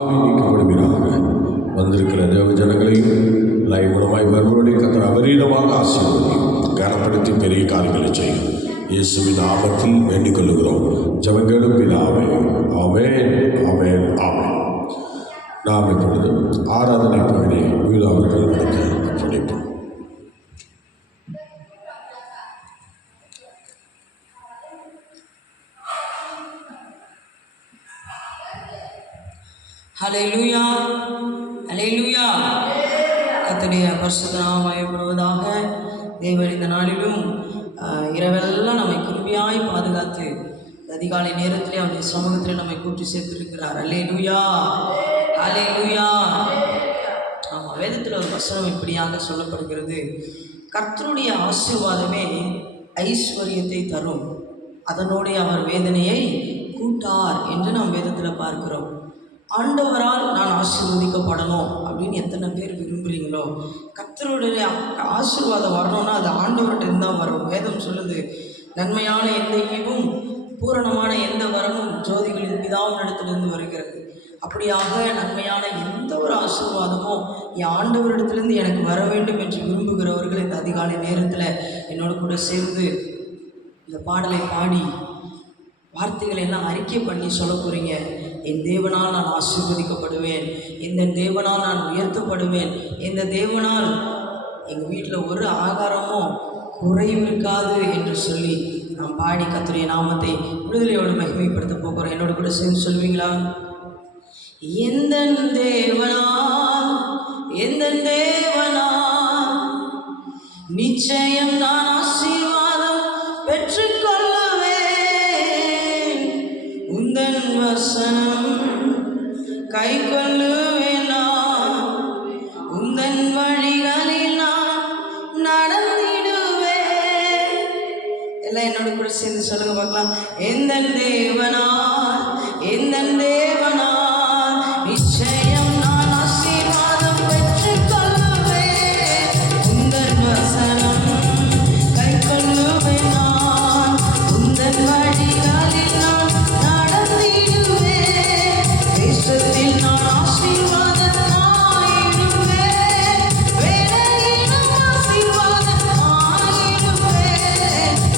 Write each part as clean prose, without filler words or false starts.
நீக்கப்படுவீராக. வந்திருக்கிற தேவ ஜனங்களையும் லைவ் மூலமாய் வருவதை கர்த்தர் அபரீதமாக ஆசீர்வதியும், கனப்படுத்தி பெரிய காரியங்களை செய்யும். இயேசுவின் நாமத்தில் வேண்டிக் கொள்ளுகிறோம். ஜெபங்களும் பிதாவே. ஆமென், ஆமென், ஆமென். நாம் இப்பொழுது ஆராதனை பகுதியை வீடு அவர்கள் நடத்த அர்ப்பணிப்போம். ஹல்லேலூயா, ஹல்லேலூயா. கர்த்தருடைய பரிசுத்த நாமம் மகிமைப்படுவதாக. தேவன் இந்த நாளிலும் இரவெல்லாம் நம்மை கிருபையாய் பாதுகாத்து அதிகாலை நேரத்திலே அவருடைய சமூகத்தில் நம்மை கூட்டி சேர்த்திருக்கிறார். ஹல்லேலூயா, ஹல்லேலூயா. ஆமாம், வேதத்தில் ஒரு வசனம் இப்படியாக சொல்லப்படுகிறது: கர்த்தருடைய ஆசீர்வாதமே ஐஸ்வர்யத்தை தரும், அதனோடு அவர் வேதனையை கூட்டார் என்று நாம் வேதத்தில் பார்க்கிறோம். ஆண்டவரால் நான் ஆசீர்வதிக்கப்படணும் அப்படின்னு எத்தனை பேர் விரும்புகிறீங்களோ? கர்த்தருடைய ஆசீர்வாதம் வரணும்னா அது ஆண்டவர்கிட்ட தான் வரும். வேதம் சொல்லுது, நன்மையான எந்த ஈவும் பூரணமான எந்த வரமும் ஜோதிகளின் பிதாவினிடத்திலிருந்து வருகிறது. அப்படியாக நன்மையான எந்த ஒரு ஆசீர்வாதமும் என் ஆண்டவரிடத்திலிருந்து எனக்கு வர வேண்டும் என்று விரும்புகிறவர்கள் இந்த அதிகாலை நேரத்தில் என்னோட கூட சேர்ந்து இந்த பாடலை பாடி வார்த்தைகளை எல்லாம் அறிக்கை பண்ணி சொல்ல போகிறீங்க. என் தேவனால் நான் ஆசீர்வதிக்கப்படுவேன், இந்த தேவனால் நான் உயர்த்தப்படுவேன், இந்த தேவனால் எங்கள் வீட்டில் ஒரு ஆகாரமும் குறைவு இருக்காது என்று சொல்லி நாம் பாடி கர்த்தருடைய நாமத்தை விடுதலையோடு மகிமைப்படுத்த போகிறோம். என்னோட கூட சேர்ந்து சொல்வீங்களா? எந்த தேவனால், எந்த தேவனால் நிச்சயம் நான் ஆசீர்வாதம் பெற்றுக்கொள்ளுவேன். உந்தன் வசனம் கை கொள்ளுவேன், உந்தன் வழிகளில் நான் நடந்திடுவேன். எல்லாம் என்னோட கூட சேர்ந்து சொல்லுங்க பார்க்கலாம். எந்த தேவனால், எந்த தேவனால் நிச்சயம் நான் ஆசீர்வாதம் பெற்றுக்கொள்ளுவேன். உந்தன் வசனம் கை கொள்ளுவேன், உந்தன் வழிகளில் நான் நடந்திடுவேன். தேசத்தில் நான் ஆசீர்வாதமாயிருப்பேன், வேலையிலும் ஆசீர்வாதமாயிருப்பேன்.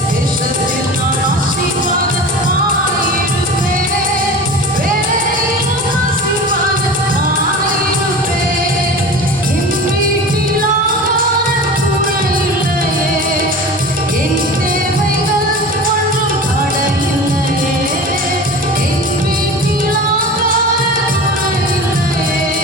தேசத்தில் நான் ஆசீர்வாதமாயிருப்பேன், வேலையிலும் ஆசீர்வாதமாயிருப்பேன். என் வீட்டில் ஆகாரம் குறையில்லையே, என் தேவைகள் ஒன்றும் தடையில்லையே. என் வீட்டில் ஆகாரம் குறையில்லையே,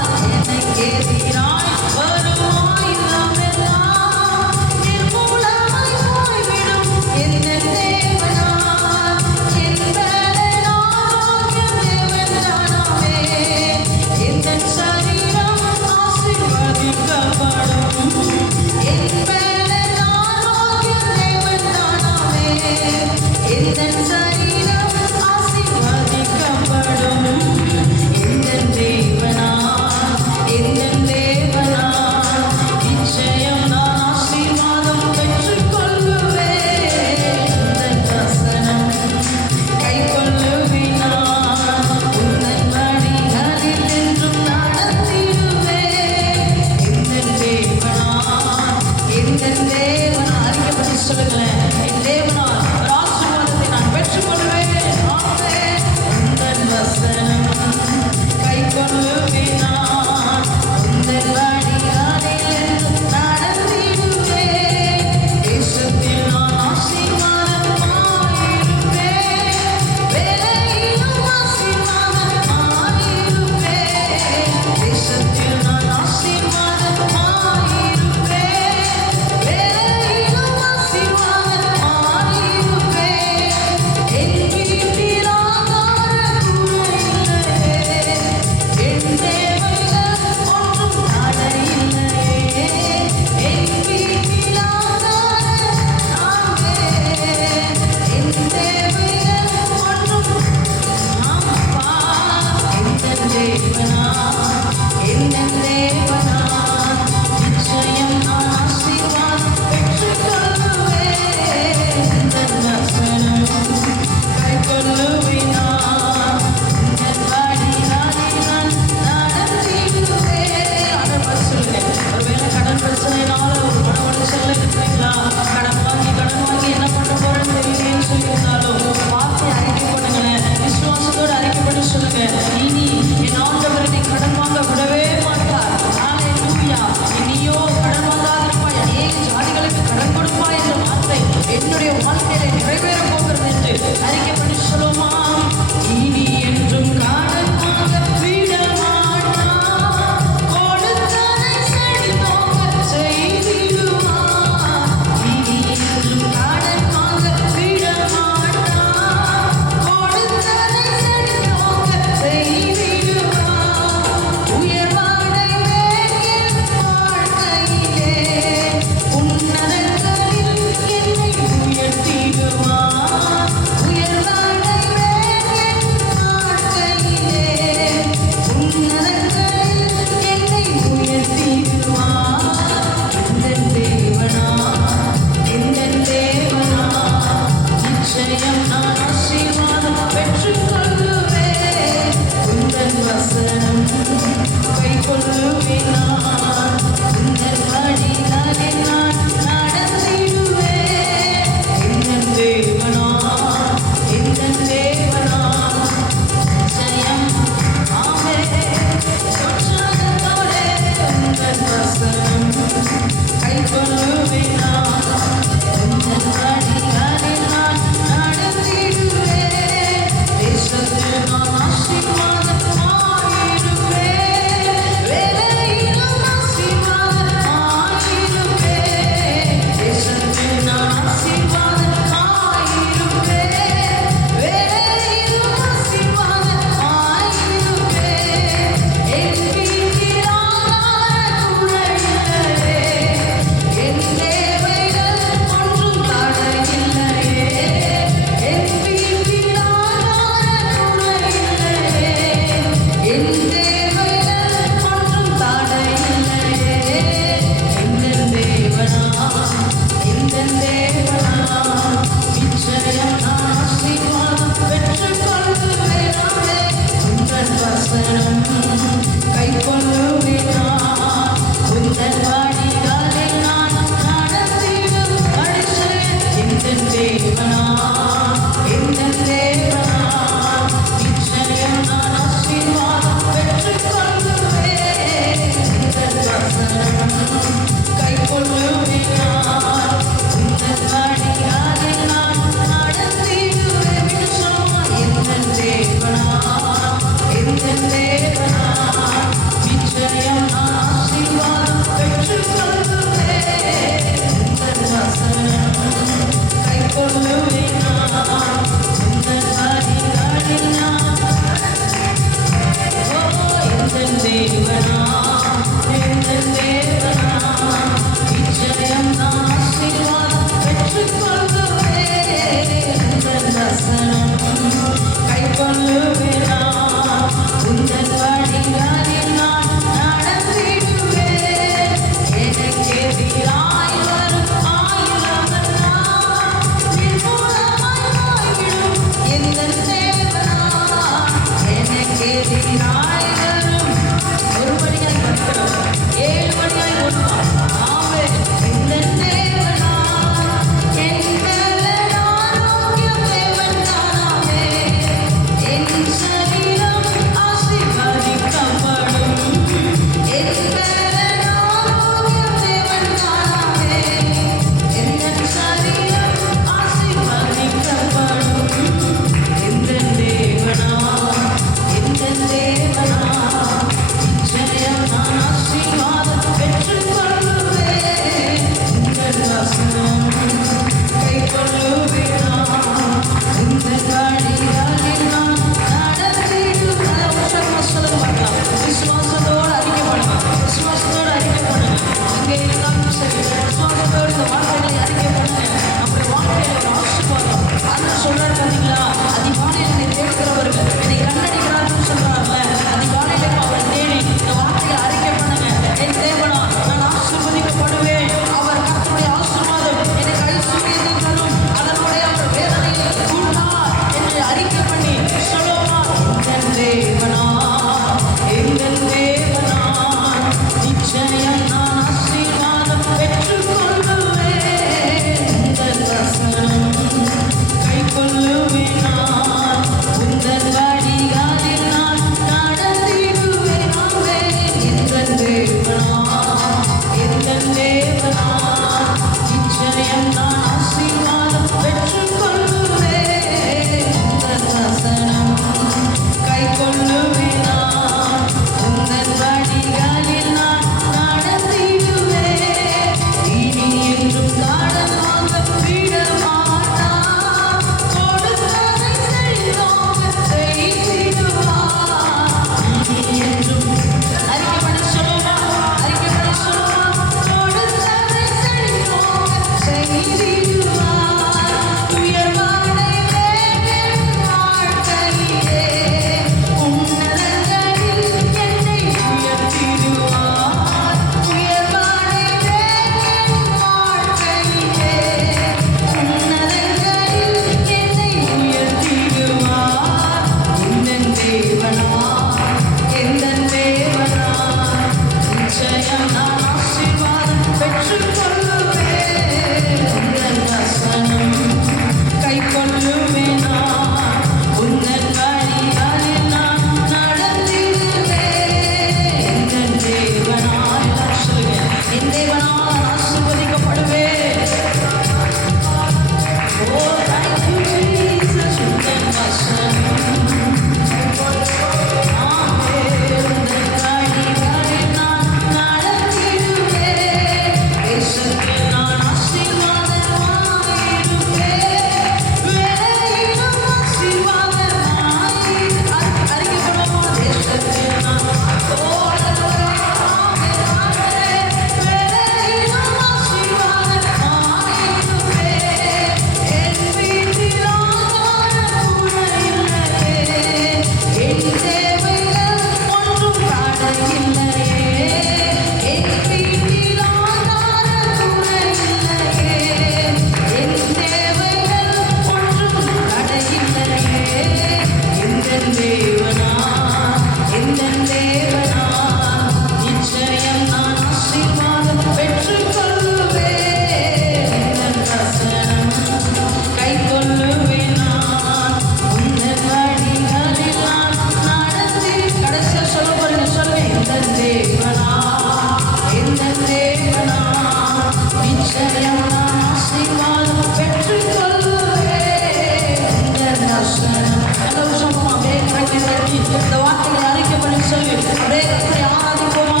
இந்த வார்த்தைகளை அறிக்கை பண்ணி சொல்லி அப்படியே கர்த்தரை ஆராதிப்போமா?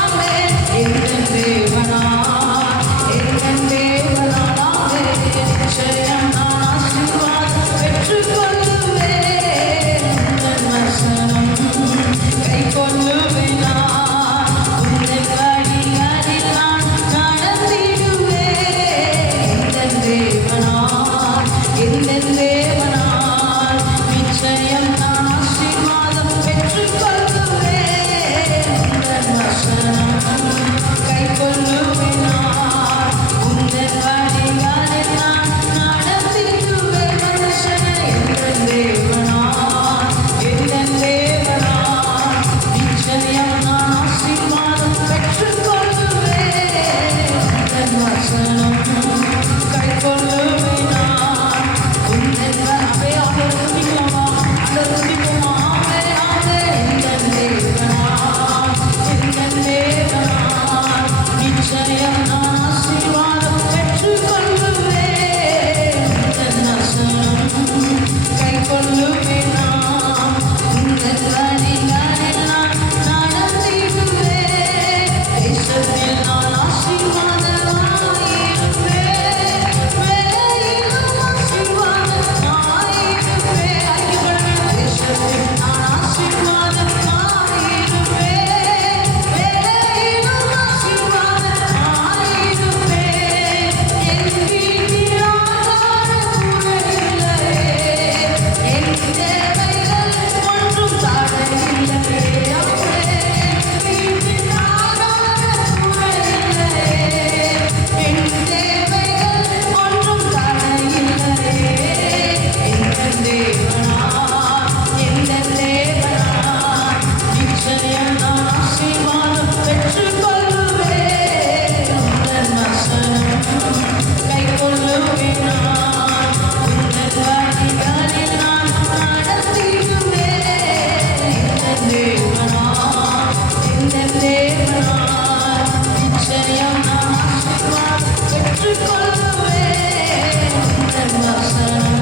ஆமே, எங்கள் தேவனா, எங்கள் தேவனா, ஆமே, நிச்சயம் நான் ஆசீர்வாதம் பெற்றுக்கொள்ளுவேன். உந்தன் வசனம் கைக்கொள்ளுவேன் நான். உந்தன் வழிகளில் நான் நடந்திடுவேன். எங்கள் தேவனால், எங்கள் தேவனால் நிச்சயம் நான் ஆசீர்வாதம் பெற்றுக்கொள்ளுவேன். உந்தன் வசனம் கைக்கொள்ளுவேன் நான். உந்தன் வழிகளில் நான் நடந்திடுவேன். மனுஷனே எங்கள் தேவனால், எங்கள் தேவனால் நிச்சயம் நான் ஆசீர்வாதம் பெற்றுக்கொள்ளுவேன். உந்தன் வசனம் கைக்கொள்ளுவேன் நான். உந்தன் அப்படியே ஆண்டவரை துதிக்கலாமா? ஆண்டவரை துதிப்போமா? ஆமே, ஆமே, எங்கள் தேவனால், எங்கள் தேவனால் நிச்சயம் நான் ஆசீர்வாதம் பெற்றுக்கொள்ளுவேன். உந்தன் வசனம் கைக்கொள்ளுவேன் நான். உந்தன் வழிகளில் நான் நடந்திடுவேன். தேசத்தில் நான் ஆசீர்வாதமாயிருப்பேன். வேலையிலும் ஆசீர்வாதமாயிருப்பேன். அறிக்கைப்படுவேன். தேசத்தில் நான் ஆசீர்வாதமாயிருப்பேன். வேலையிலும் ஆசீர்வாதமாயிருப்பேன். என் வீட்டில் ஆகார குறையில்லையே. என் தேவைகள் ஒன்றும் தடையில்லையே. என் வீட்டில் ஆகார குறையில்லையே. என் தேவைகள் ஒன்றும் தடையில்லையே. எங்கள் தேவனால், எங்கள் தேவனால் நிச்சயம் நான் ஆசீர்வாதம் பெற்றுக்கொள்ளுவேன். உந்தன் வசனம் கைக்கொள்ளுவேன் நான். உந்தன் வழிகளில் நான் நடந்திடுவேன். எங்கள் தேவனால், எங்கள் தேவனால் நிச்சயம் நான் ஆசீர்வாதம் பெற்றுக்கொள்ளுவேன். உந்தன் வசனம்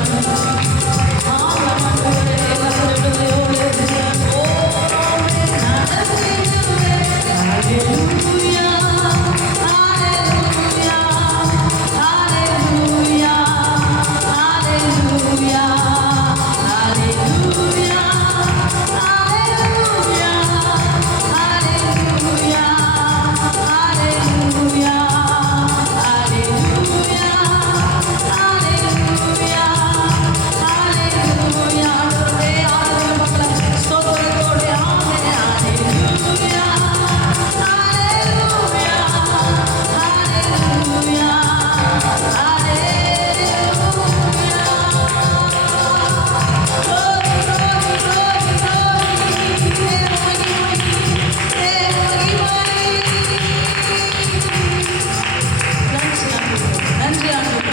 நன்றி ஆண்டவரே.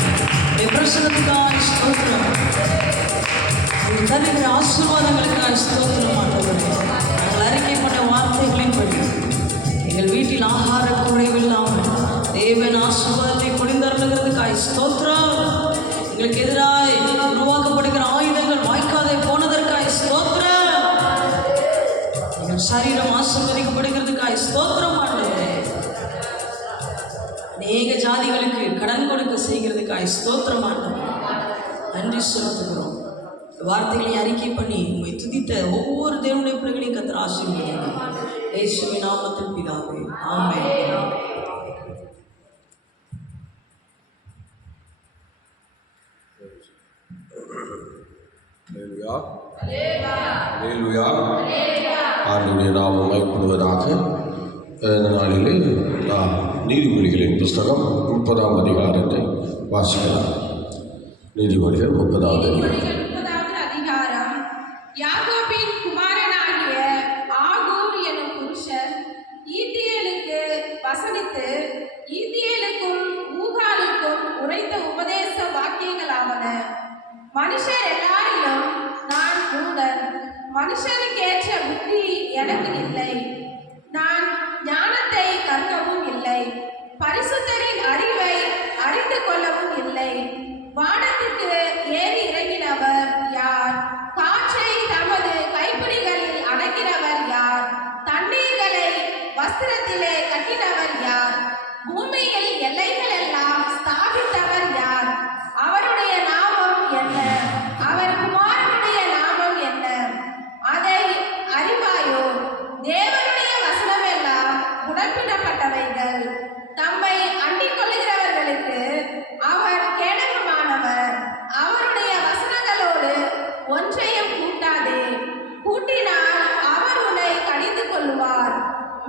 பிரசனத்துக்காக ஸ்தோத்திரம். நீர் தருகிற ஆசீர்வாதங்களுக்காக ஸ்தோத்திரம் ஆண்டவரே. நாங்கள் அறிக்கை பண்ண வார்த்தைகளின்படி எங்கள் வீட்டில் ஆகார குறைவில்லாமல் தேவன் ஆசீர்வாதத்தை பொழிந்தருளுகிறதுக்காக ஸ்தோத்திரம். எங்களுக்கு எதிராய் உருவாக்கப்படுகிற ஆயுதங்கள் வாய்க்காதே போனதற்காக ஸ்தோத்திரம். எங்கள் சரீரம் ஆசீர்வதிக்கப்படுகிறதுக்காக ஸ்தோத்திரம் ஆண்டவரே. அநேக ஜாதிகளுக்கு கடன் கொடுக்க செய்கிறதுக்காக ஸ்தோத்திரம் ஆண்டவரே. நன்றி செலுத்துகிறோம். வார்த்தைகளை அறிக்கை பண்ணி உம்மை துதித்த ஒவ்வொரு தேவனுடைய பிள்ளைகளையும் கர்த்தர் ஆசீர்வதிங்க. இயேசுவின் நாமத்தில் பிதாவே, ஆமென். அல்லேலூயா, அல்லேலூயா. ஆண்டவருடைய நாமம் மகிமைப்படுவதாக. இந்த நாளிலே நாம் நீதிமொழிகளின் புஸ்தகம் 30ஆம் அதிகாரத்தை வாசிக்கலாம். நீதிமொழிகள் 30ஆவது அதிகாரம். யாக்கோபின் குமாரனாகிய ஆகூர் எனும் புருஷன் ஈத்தியேலுக்கு வசனித்து ஈத்தியேலுக்கும் ஊகாலுக்கும் உரைத்த உபதேச வாக்கியங்களாவன. மனுஷர் எல்லாரிலும் நான் மூடன், மனுஷருக்கேற்ற புத்தி எனக்கு இல்லை. நான் ஞானத்தை கற்கவும் இல்லை, பரிசுத்தரின் அறிவை அறிந்து கொள்ளவும் இல்லை. வானத்துக்கு ஏறி இறங்கினவர் யார்? காற்றை தம்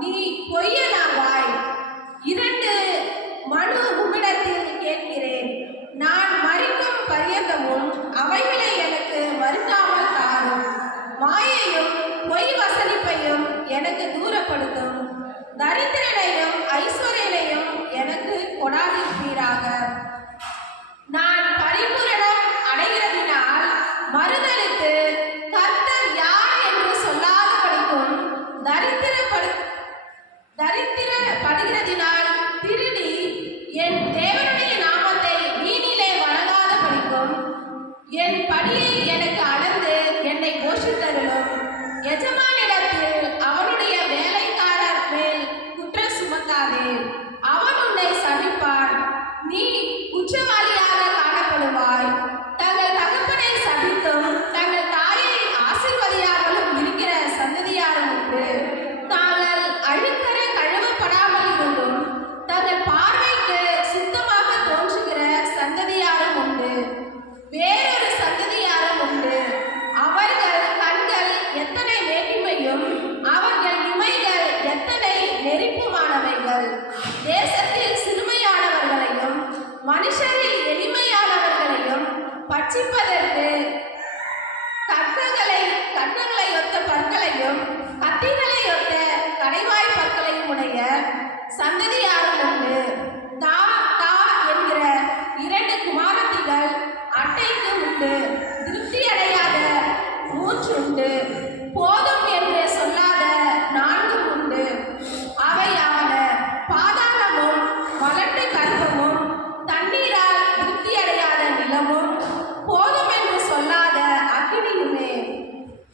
நீ பொய்யனாவாய். 2 மனு உம்மிடத்தில் கேட்கிறேன். நான் மரிக்கும் பரியந்தமும் அவைகளை எனக்கு மறுக்காமல் தாரும். மாயையும் பொய் வசனிப்பையும் எனக்கு தூரப்படுத்தும். தரித்திரனையும் ஐஸ்வர்யனையும் எனக்கு கொடாதிருப்பீராக. நான் பரிபூரணம் அடைகிறதினால் மறுதலித்து கர்த்தர் யார் என்று சொல்லாதபடிக்கும், தரித்திரப்படுகிறதினால் திருடி என் தேவனுடைய நாமத்தை வீணிலே வணங்காதபடிக்கும், என் படியை எனக்கு அளந்து என்னை போஷித்தருளும். எஜமானிடத்தில் அவனுடைய வேலைக்காரர் மேல் குற்றம் சுமத்தாதே. அவன் உன்னை சபிப்பான், நீ குற்றவாளியாக காணப்படுவாய். தங்கள் தகப்பனை சபித்தும் தங்கள் தாயை ஆசீர்வதியாமலும் இருக்கிற சந்ததியாரும் உண்டு. தாங்கள் அழுக்கற கழுவப்படாமல் இருந்தும் தங்கள் பார்வைக்கு சுத்தமாக தோன்றுகிற சந்ததியாரும் உண்டு. வேறொரு சந்ததியாரும் உண்டு. அவர்கள் கண்கள் எத்தனை மேட்டிமையும் அவர்கள் இமைகள் எத்தனை நெருப்புமானவைகள். தேசத்தில் சிறுமையானவர்களையும் மனுஷரில் எளிமையானவர்களையும் பட்சிப்பதற்கு கற்களை ஒத்த பற்களையும் கத்திகளை ஒத்த கடைவாய் பற்களையும் உடைய சந்ததியாரும் உண்டு. தா தா என்கிற 2 குமாரத்திகள் அட்டைக்கு உண்டு. திருப்தி அடையாத 3 உண்டு. போதும் என்று சொல்லாத 4 உண்டு. அவையாவன பாதாளமும் மலட்டு கர்ப்பமும் தண்ணீரால் திருப்தி அடையாத நிலமும் போதும் என்று சொல்லாத அக்கினியுமே.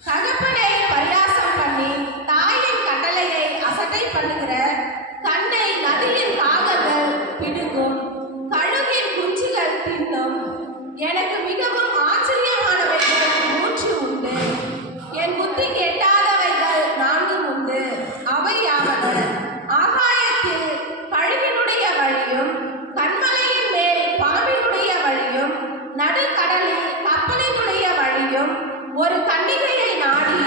தகப்பனை பரியாசம் பண்ணி தாயின் கட்டளையை அசட்டை பண்ணுகிற கண்ணை நதியின் காகங்கள் பிடுங்கும், கழுகின் குஞ்சுகள் தின்னும். எனக்கு மிகவும் ஆச்சரியமானவைகள் 3 உண்டு. என் புத்திக்கு எட்டாதவைகள் 4 உண்டு. அவையாவன ஆகாயத்தில் கழுகினுடைய வழியும், கண்மலையின் மேல் பாம்பினுடைய வழியும், நடுக்கடலில் கப்பலினுடைய வழியும், ஒரு கன்னிகையை நாடி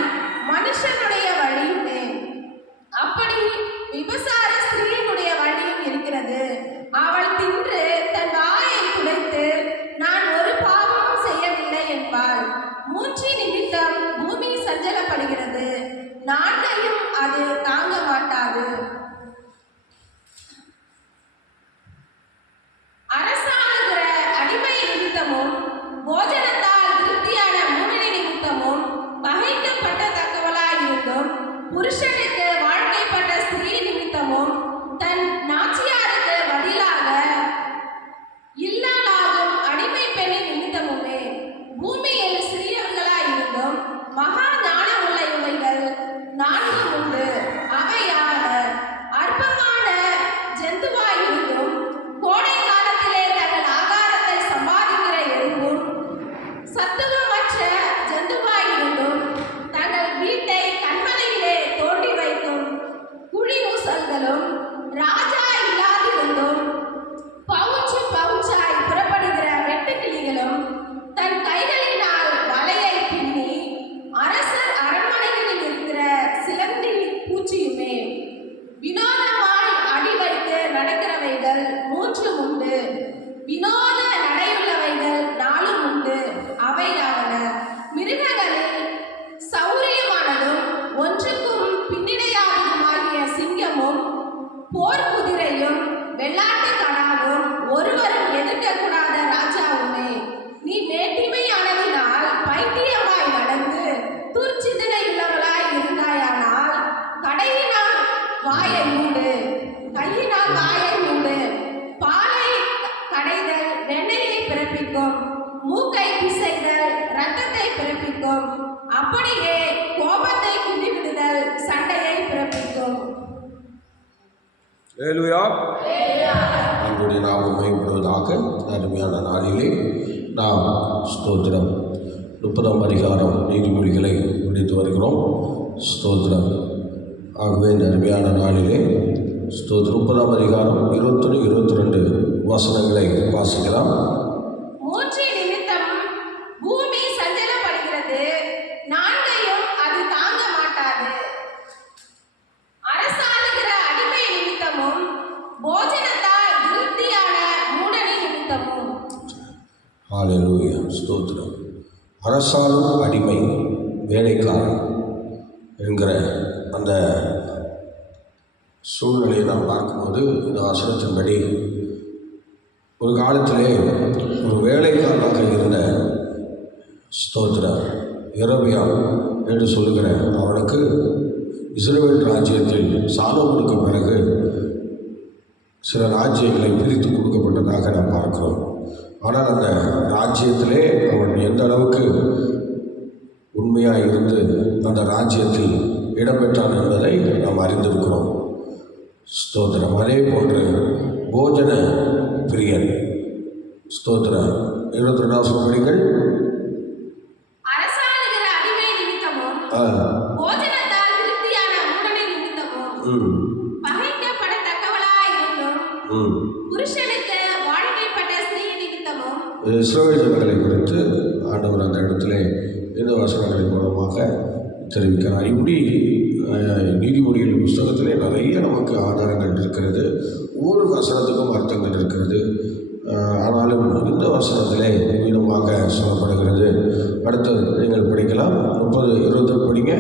மனுஷனுடைய வழியுமே. அப்படி விபசார ஸ்திரீயினுடைய வழியும் இருக்கிறது. அவள் தின்று தன் வாயை துடைத்து நான் ஒரு பாவமும் செய்யவில்லை என்பாள். 3 நிமித்தம் பூமி சஞ்சலப்படுகிறது, 4ஐயும் அது தாங்க மாட்டாது. அரசாளுகிற அடிமை நிமித்தமும் போஜனத்தால் திருப்தியான மூடனை நிமித்தமும் பகைக்கப்பட்டத்தக்கவளாயிருந்தும், புருஷனுக்கு வாழ்க்கைப்பட்ட ஸ்திரீ நிமித்தமும் தன் நாச்சியாருக்கு பதிலாக இல்லாளாகும் அடிமை பெண்ணின் நிமித்தமுமே பூமியில் சிறியவர்களாயிருந்தும் மகா ஞானமுள்ள இவைகள் 4 உண்டு. அவையாவன அற்பமான ஜந்துவாயிருந்தும் கோடை காலத்திலே தங்கள் ஆகாரத்தை சம்பாதிக்கிற எறும்பும், சத்துவமற்ற ஜந்துவாயிருந்தும் தங்கள் வீட்டை கண்மலையிலே தோண்டி வைக்கும் குழி ஊசல்களும், ராஜா இல்லாதிருந்தும் பவுச்சாய் புறப்படுகிற வெட்டுக்கிளிகளும், தன் கைகளினால் வலையை பின்னி அரசர் அரண்மனைகளில் இருக்கிற சிலந்தி பூச்சியுமே. வினோதமாய் அடி வைத்து நடக்கிறவைகள் 3 உண்டு. வினோத நடையுள்ளவைகள் 4 உண்டு. அவையாவன மிருகங்களில் சௌரியமானதும் ஒன்றுக்கும் பின்னிடையாததுமாகிய சிங்கமும், போர் குதிரையும், வெள்ளாட்டு கடாவும், ஒருவரும் எதிர்க்கக்கூடாத ராஜாவுமே. நீ மேட்டிமையானதினால் பைத்தியமாய் நடந்து துர்ச்சிந்தனையுள்ளவளாய் இருந்தாயானால் கையினால் வாயை மூடு. பாலை கடைதல் வெண்ணையை பிறப்பிக்கும், மூக்கை பிசைதல் இரத்தத்தை பிறப்பிக்கும். அப்படியே கோபத்தை குடிவிடுதல் சண்டையை பிறப்பிக்கும். அன்புடைய நாமம் மேம்படுவதாக. அருமையான நாளிலே நாம் ஸ்தோத்திரம் 30ஆம் அதிகாரம் நீதிமொழிகளை முடித்து வருகிறோம். ஸ்தோத்திரம். ஆகவே இந்த அருமையான நாளிலே ஸ்தோத்திரம் 30ஆம் அதிகாரம் 21, 22 வசனங்களை வாசிக்கலாம். 3 நிமித்தம் பூமி சஞ்சலப்படுகிறது, 4ஐயும் அது தாங்க மாட்டாது. அரசாங்க அரசாளும் அடிமை வேலைக்காரன் என்கிற அந்த சூழ்நிலையை நாம் பார்க்கும்போது இந்த வசனத்தின்படி ஒரு காலத்திலே ஒரு வேலைக்காரனாக இருந்த ஸ்தோத்திரம் யெரொபெயாம் என்று சொல்லுகிற அவனுக்கு இஸ்ரவேல் ராஜ்யத்தில் சாலோமோனுக்கு பிறகு சில ராஜ்யங்களை பிரித்து கொடுக்கப்பட்டதாக நாம் பார்க்கிறோம். ஆனால் அந்த ராஜ்யத்திலே அவன் எந்த அளவுக்கு உண்மையாக இருந்து அந்த ராஜ்யத்தில் இடம்பெற்றான் என்பதை நாம் அறிந்திருக்கிறோம். ஸ்தோத்திரம். அதே போன்று போஜன பிரியன். ஸ்தோத்திரம். 22 படிகள். அரசாளுகிற அடிமை நிமித்தமும் போஜனத்தால் திருப்தியான மூடனை நிமித்தமும் பகைக்கப்படத்தக்கவளாய் இருந்தும் புருஷனுக்கு வாழ்க்கைப்பட்ட ஸ்திரீ நிமித்தமும். இஸ்ரவேல் ஜனங்களை குறித்து ஆண்டவர் அந்த இடத்துல இந்த வசனங்களின் மூலமாக தெரிவிக்கிறார். இப்படி நீதிமொழிகள் புஸ்தகத்திலே நிறைய நமக்கு ஆதாரங்கள் இருக்கிறது. ஒவ்வொரு வசனத்துக்கும் அர்த்தங்கள் இருக்கிறது. ஆனாலும் இந்த வசனத்திலே மீதமாக சொல்லப்படுகிறது. அடுத்தது நீங்கள் படிக்கலாம். 30-20 படிங்க.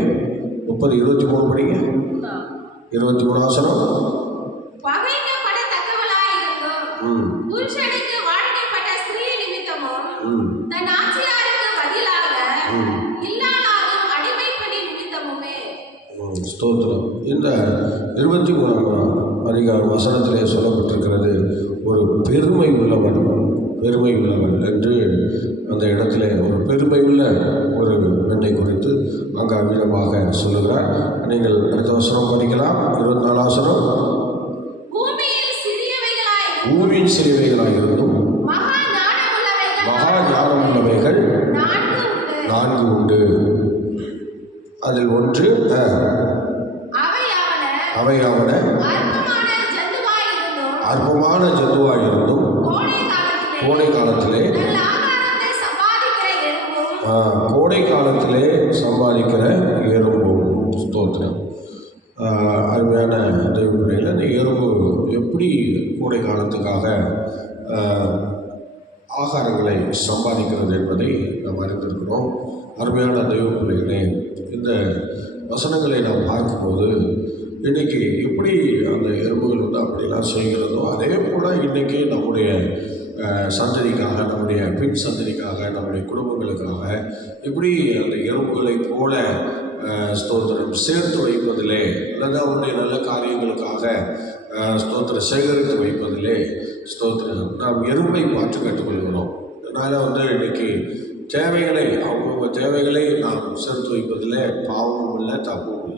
30-23 படிங்க. 23 வசனம். பகைக்கப்படத்தக்கவளாய் இருந்தும் புருஷனுக்கு வாழ்க்கைப்பட்ட ஸ்திரீ நிமித்தமும் தன் ஆட்சியாருக்கு பதிலாக இல்லானாலும் அடிமை பணி நிமித்தமுமே. ஸ்தோத்திரம். இந்த 23ஆம் அதிகார வசனத்திலே சொல்லப்பட்டிருக்கிறது ஒரு பெருமை உள்ளவன் என்று அந்த இடத்துல ஒரு பெருமை உள்ள ஒரு பெண்ணை குறித்து அங்கு அமிதமாக சொல்லுகிறார். நீங்கள் அடுத்த வசனம் படிக்கலாம். 24 வசனம். பூமியின் சிறியவைகளாய் இருந்தும் மகா ஞானம் உள்ளவைகள் 4 உண்டு. அதில் ஒன்று அவையாவன அற்பமான ஜந்துவாய் இருந்தும் கோடை காலத்திலே சம்பாதிக்கிற எறும்பும். ஸ்தோத்திரம். அருமையான தெய்வப்பிள்ளைகள், அந்த எறும்பு எப்படி கோடை காலத்துக்காக ஆகாரங்களை சம்பாதிக்கிறது என்பதை நாம் அறிந்திருக்கிறோம். அருமையான தெய்வப்பிள்ளைகளே, இந்த வசனங்களை நாம் பார்க்கும்போது இன்றைக்கி எப்படி அந்த எறும்புகள் வந்து அப்படிலாம் செய்கிறதோ அதே போல் இன்றைக்கி நம்முடைய சந்ததிக்காக, நம்முடைய பின் சந்ததிக்காக, நம்முடைய குடும்பங்களுக்காக இப்படி அந்த எறும்புகளை போல ஸ்தோத்திரம் சேர்த்து வைப்பதிலே அல்லது அவருடைய நல்ல காரியங்களுக்காக ஸ்தோத்திரம் சேகரித்து வைப்பதிலே ஸ்தோத்திரம் நாம் எறும்பை மாற்றி கற்றுக்கொள்கிறோம். அதனால் வந்து இன்றைக்கி தேவைகளை அவங்கவுங்க தேவைகளை நாம் சேர்த்து வைப்பதில் பாவமும் இல்லை, தப்பும் இல்லை.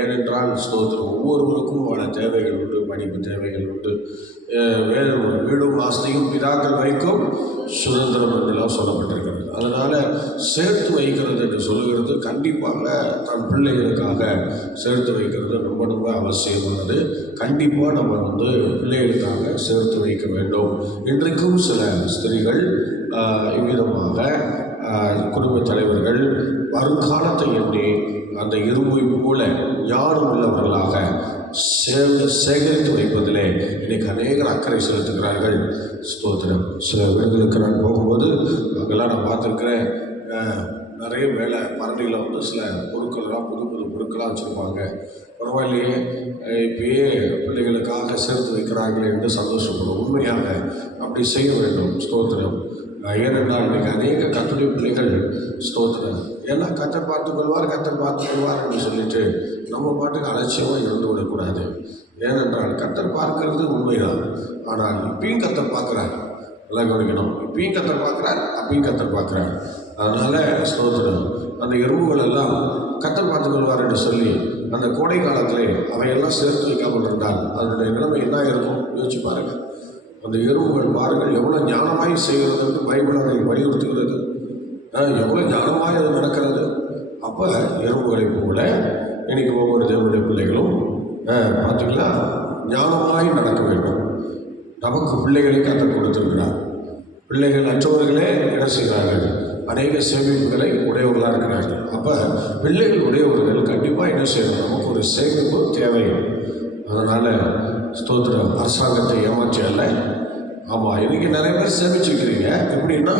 ஏனென்றால் ஸ்தோத்திரம் ஒவ்வொருவருக்கும் பல தேவைகள் உண்டு. படிப்பு தேவைகள் உண்டு. வீடும் ஆஸ்தியும் பிதாக்கள் வைக்கும் சுதந்திரம் என்றெல்லாம் சொல்லப்பட்டிருக்கிறது. அதனால் சேர்த்து வைக்கிறது என்று சொல்லுகிறது கண்டிப்பாக தன் பிள்ளைகளுக்காக சேர்த்து வைக்கிறது ரொம்ப ரொம்ப அவசியமானது. கண்டிப்பாக நம்ம வந்து பிள்ளைகளுக்காக சேர்த்து வைக்க வேண்டும். இன்றைக்கும் சில ஸ்திரீகள் இவ்விதமாக குடும்ப தலைவர்கள் வருங்காலத்தை எண்ணி அந்த எறும்பை போல ஞானம் உள்ளவர்களாக சேகரித்து வைப்பதிலே இன்றைக்கு அநேகர் அக்கறை செலுத்துகிறார்கள். ஸ்தோத்திரம். சில வீடுகளுக்கு நான் போகும்போது அங்கெல்லாம் நான் பார்த்துருக்கிறேன். நிறைய மேலே பரண்டியில் வந்து சில பொருட்கள்லாம் புது பொருட்களாக வச்சுருப்பாங்க. பரவாயில்லையே, இப்பயே பிள்ளைகளுக்காக சேர்த்து வைக்கிறார்கள் என்று சந்தோஷப்படும். உண்மையாக அப்படி செய்ய வேண்டும். ஸ்தோத்திரம். ஏனென்றால் இன்றைக்கு அநேக கர்த்தருடைய பிள்ளைகள் ஸ்தோத்திரம் எல்லாம் கர்த்தர் பார்த்துக்கொள்வார் என்று சொல்லிட்டு நம்ம பாட்டுக்கு அலட்சியமாக இருந்து விடக்கூடாது. ஏனென்றால் கர்த்தர் பார்க்கிறது உண்மைதான். ஆனால் இப்பயும் கர்த்தர் பார்க்குறார். எல்லாம் கவனிக்கணும். இப்பயும் கர்த்தர் பார்க்குறார், அப்பயும் கர்த்தர் பார்க்குறார். அதனால் ஸ்தோத்திரம் அந்த எறும்புகள் எல்லாம் கர்த்தர் பார்த்துக்கொள்வார் என்று சொல்லி அந்த கோடை காலத்திலே அவையெல்லாம் சேர்த்து வைக்காமல் இருந்தால் அதனுடைய நிலைமை என்ன இருக்கும் யோசிச்சு பாருங்கள். அந்த எறும்புகள் பாருங்கள் எவ்வளோ ஞானமாய் செய்கிறதுக்கு பைபிள் அதை வலியுறுத்துகிறது. எவ்வளோ ஞானமாய் அது நடக்கிறது. அப்போ எறும்புகளை போல இன்றைக்கி ஒவ்வொரு தேவனுடைய பிள்ளைகளும் பார்த்திங்களா ஞானமாய் நடக்க வேண்டும். நமக்கு பிள்ளைகளை கற்றுக் கொடுத்திருக்கிறார். பிள்ளைகள் அற்றவர்களே என்ன செய்கிறார்கள்? அநேக சேமிப்புகளை உடையவர்களாக இருக்கிறார்கள். அப்போ பிள்ளைகள் உடையவர்கள் கண்டிப்பாக என்ன செய்யணும்? நமக்கு ஒரு சேமிப்பு தேவை. அதனால் ஸ்தோத்திரம் அரசாங்கத்தை ஏமாற்றி அல்ல. ஆமாம், இன்றைக்கி நிறைய பேர் சேமிச்சுக்கிறீங்க. எப்படின்னா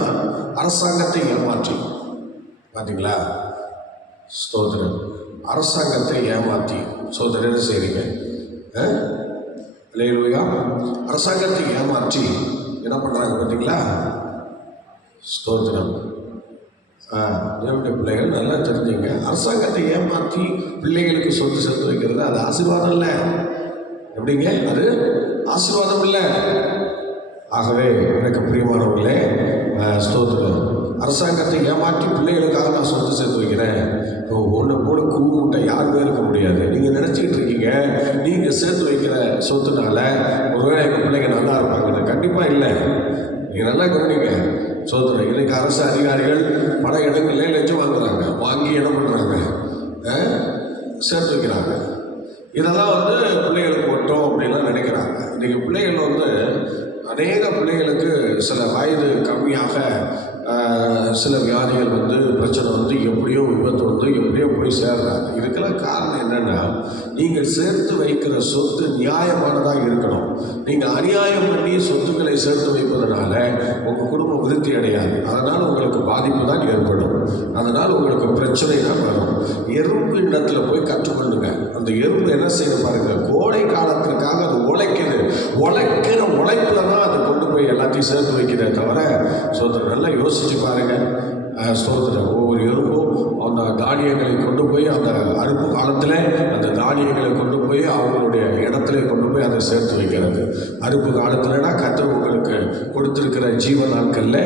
அரசாங்கத்தை ஏமாற்றி பார்த்தீங்களா? ஸ்தோத்திரம். அரசாங்கத்தை ஏமாற்றி ஸ்தோத்திரம் என்ன செய்கிறீங்க? அல்லேலூயா. அரசாங்கத்தை ஏமாற்றி என்ன பண்ணுறாங்க பார்த்தீங்களா? ஸ்தோத்திரம். தேவனுடைய பிள்ளைகள் நல்லா தெரிஞ்சுங்க. அரசாங்கத்தை ஏமாற்றி பிள்ளைகளுக்கு சொத்து சேர்த்து வைக்கிறது அது ஆசீர்வாதம் இல்லை. எப்படிங்க? அது ஆசீர்வாதம் இல்லை. ஆகவே எனக்கு பிரியமானவர்களே, ஸ்தோத்திரம், அரசாங்கத்தை ஏமாற்றி பிள்ளைகளுக்காக நான் சொத்து சேர்த்து வைக்கிறேன், ஒன்று போல கும்பிட்ட யாருமே இருக்க முடியாது. நீங்கள் நினச்சிக்கிட்டு இருக்கீங்க நீங்கள் சேர்த்து வைக்கிற சொத்துனால ஒருவேளை எங்கள் பிள்ளைங்க நல்லா இருப்பாங்க. கண்டிப்பாக இல்லை. நீங்கள் நல்லா கவனிங்க. சோதனை இன்னைக்கு அரசு அதிகாரிகள் பல இடங்களில் லஞ்சம் வாங்குறாங்க. வாங்கி என்ன பண்ணுறாங்க? சேர்த்து வைக்கிறாங்க. இதெல்லாம் பிள்ளைகளுக்கு மட்டும் அப்படின்லாம் நினைக்கிறாங்க. இன்றைக்கி பிள்ளைகள் அநேக பிள்ளைகளுக்கு சில வயது கம்மியாக சில வியாதிகள் பிரச்சனை எப்படியோ விபத்து எப்படியோ போய் சேர்றாங்க. இதுக்கெல்லாம் காரணம் என்னென்னா, நீங்கள் சேர்த்து வைக்கிற சொத்து நியாயமானதாக இருக்கணும். நீங்கள் அநியாயம் பண்ணி சொத்துக்களை சேர்த்து வைப்பதனால உங்கள் குடும்பம் விருத்தி அடையாது. அதனால் உங்களுக்கு பாதிப்பு தான் ஏற்படும். அதனால் உங்களுக்கு பிரச்சனை தான் வரும். எறும்பு இடத்துல போய் கற்றுக்கொள்ளுங்க. அந்த எறும்பு என்ன செய்ய பாருங்க, கோடை காலத்திற்காக அது உழைக்கிற உழைப்புல தான் அது கொண்டு போய் எல்லாத்தையும் சேர்த்து வைக்கிறதே தவிர, சோதனை நல்லா யோசிச்சு பாருங்க. ஸ்தோத்திரம். ஒவ்வொரு எறும்பும் அந்த தானியங்களை கொண்டு போய் அந்த அறுப்பு காலத்தில் அந்த தானியங்களை கொண்டு போய் அவங்களுடைய இடத்துல கொண்டு போய் அதை சேர்த்து வைக்கிறது. அறுப்பு காலத்தில்னா கர்த்தர் உங்களுக்கு கொடுத்துருக்கிற ஜீவ நாட்களில்,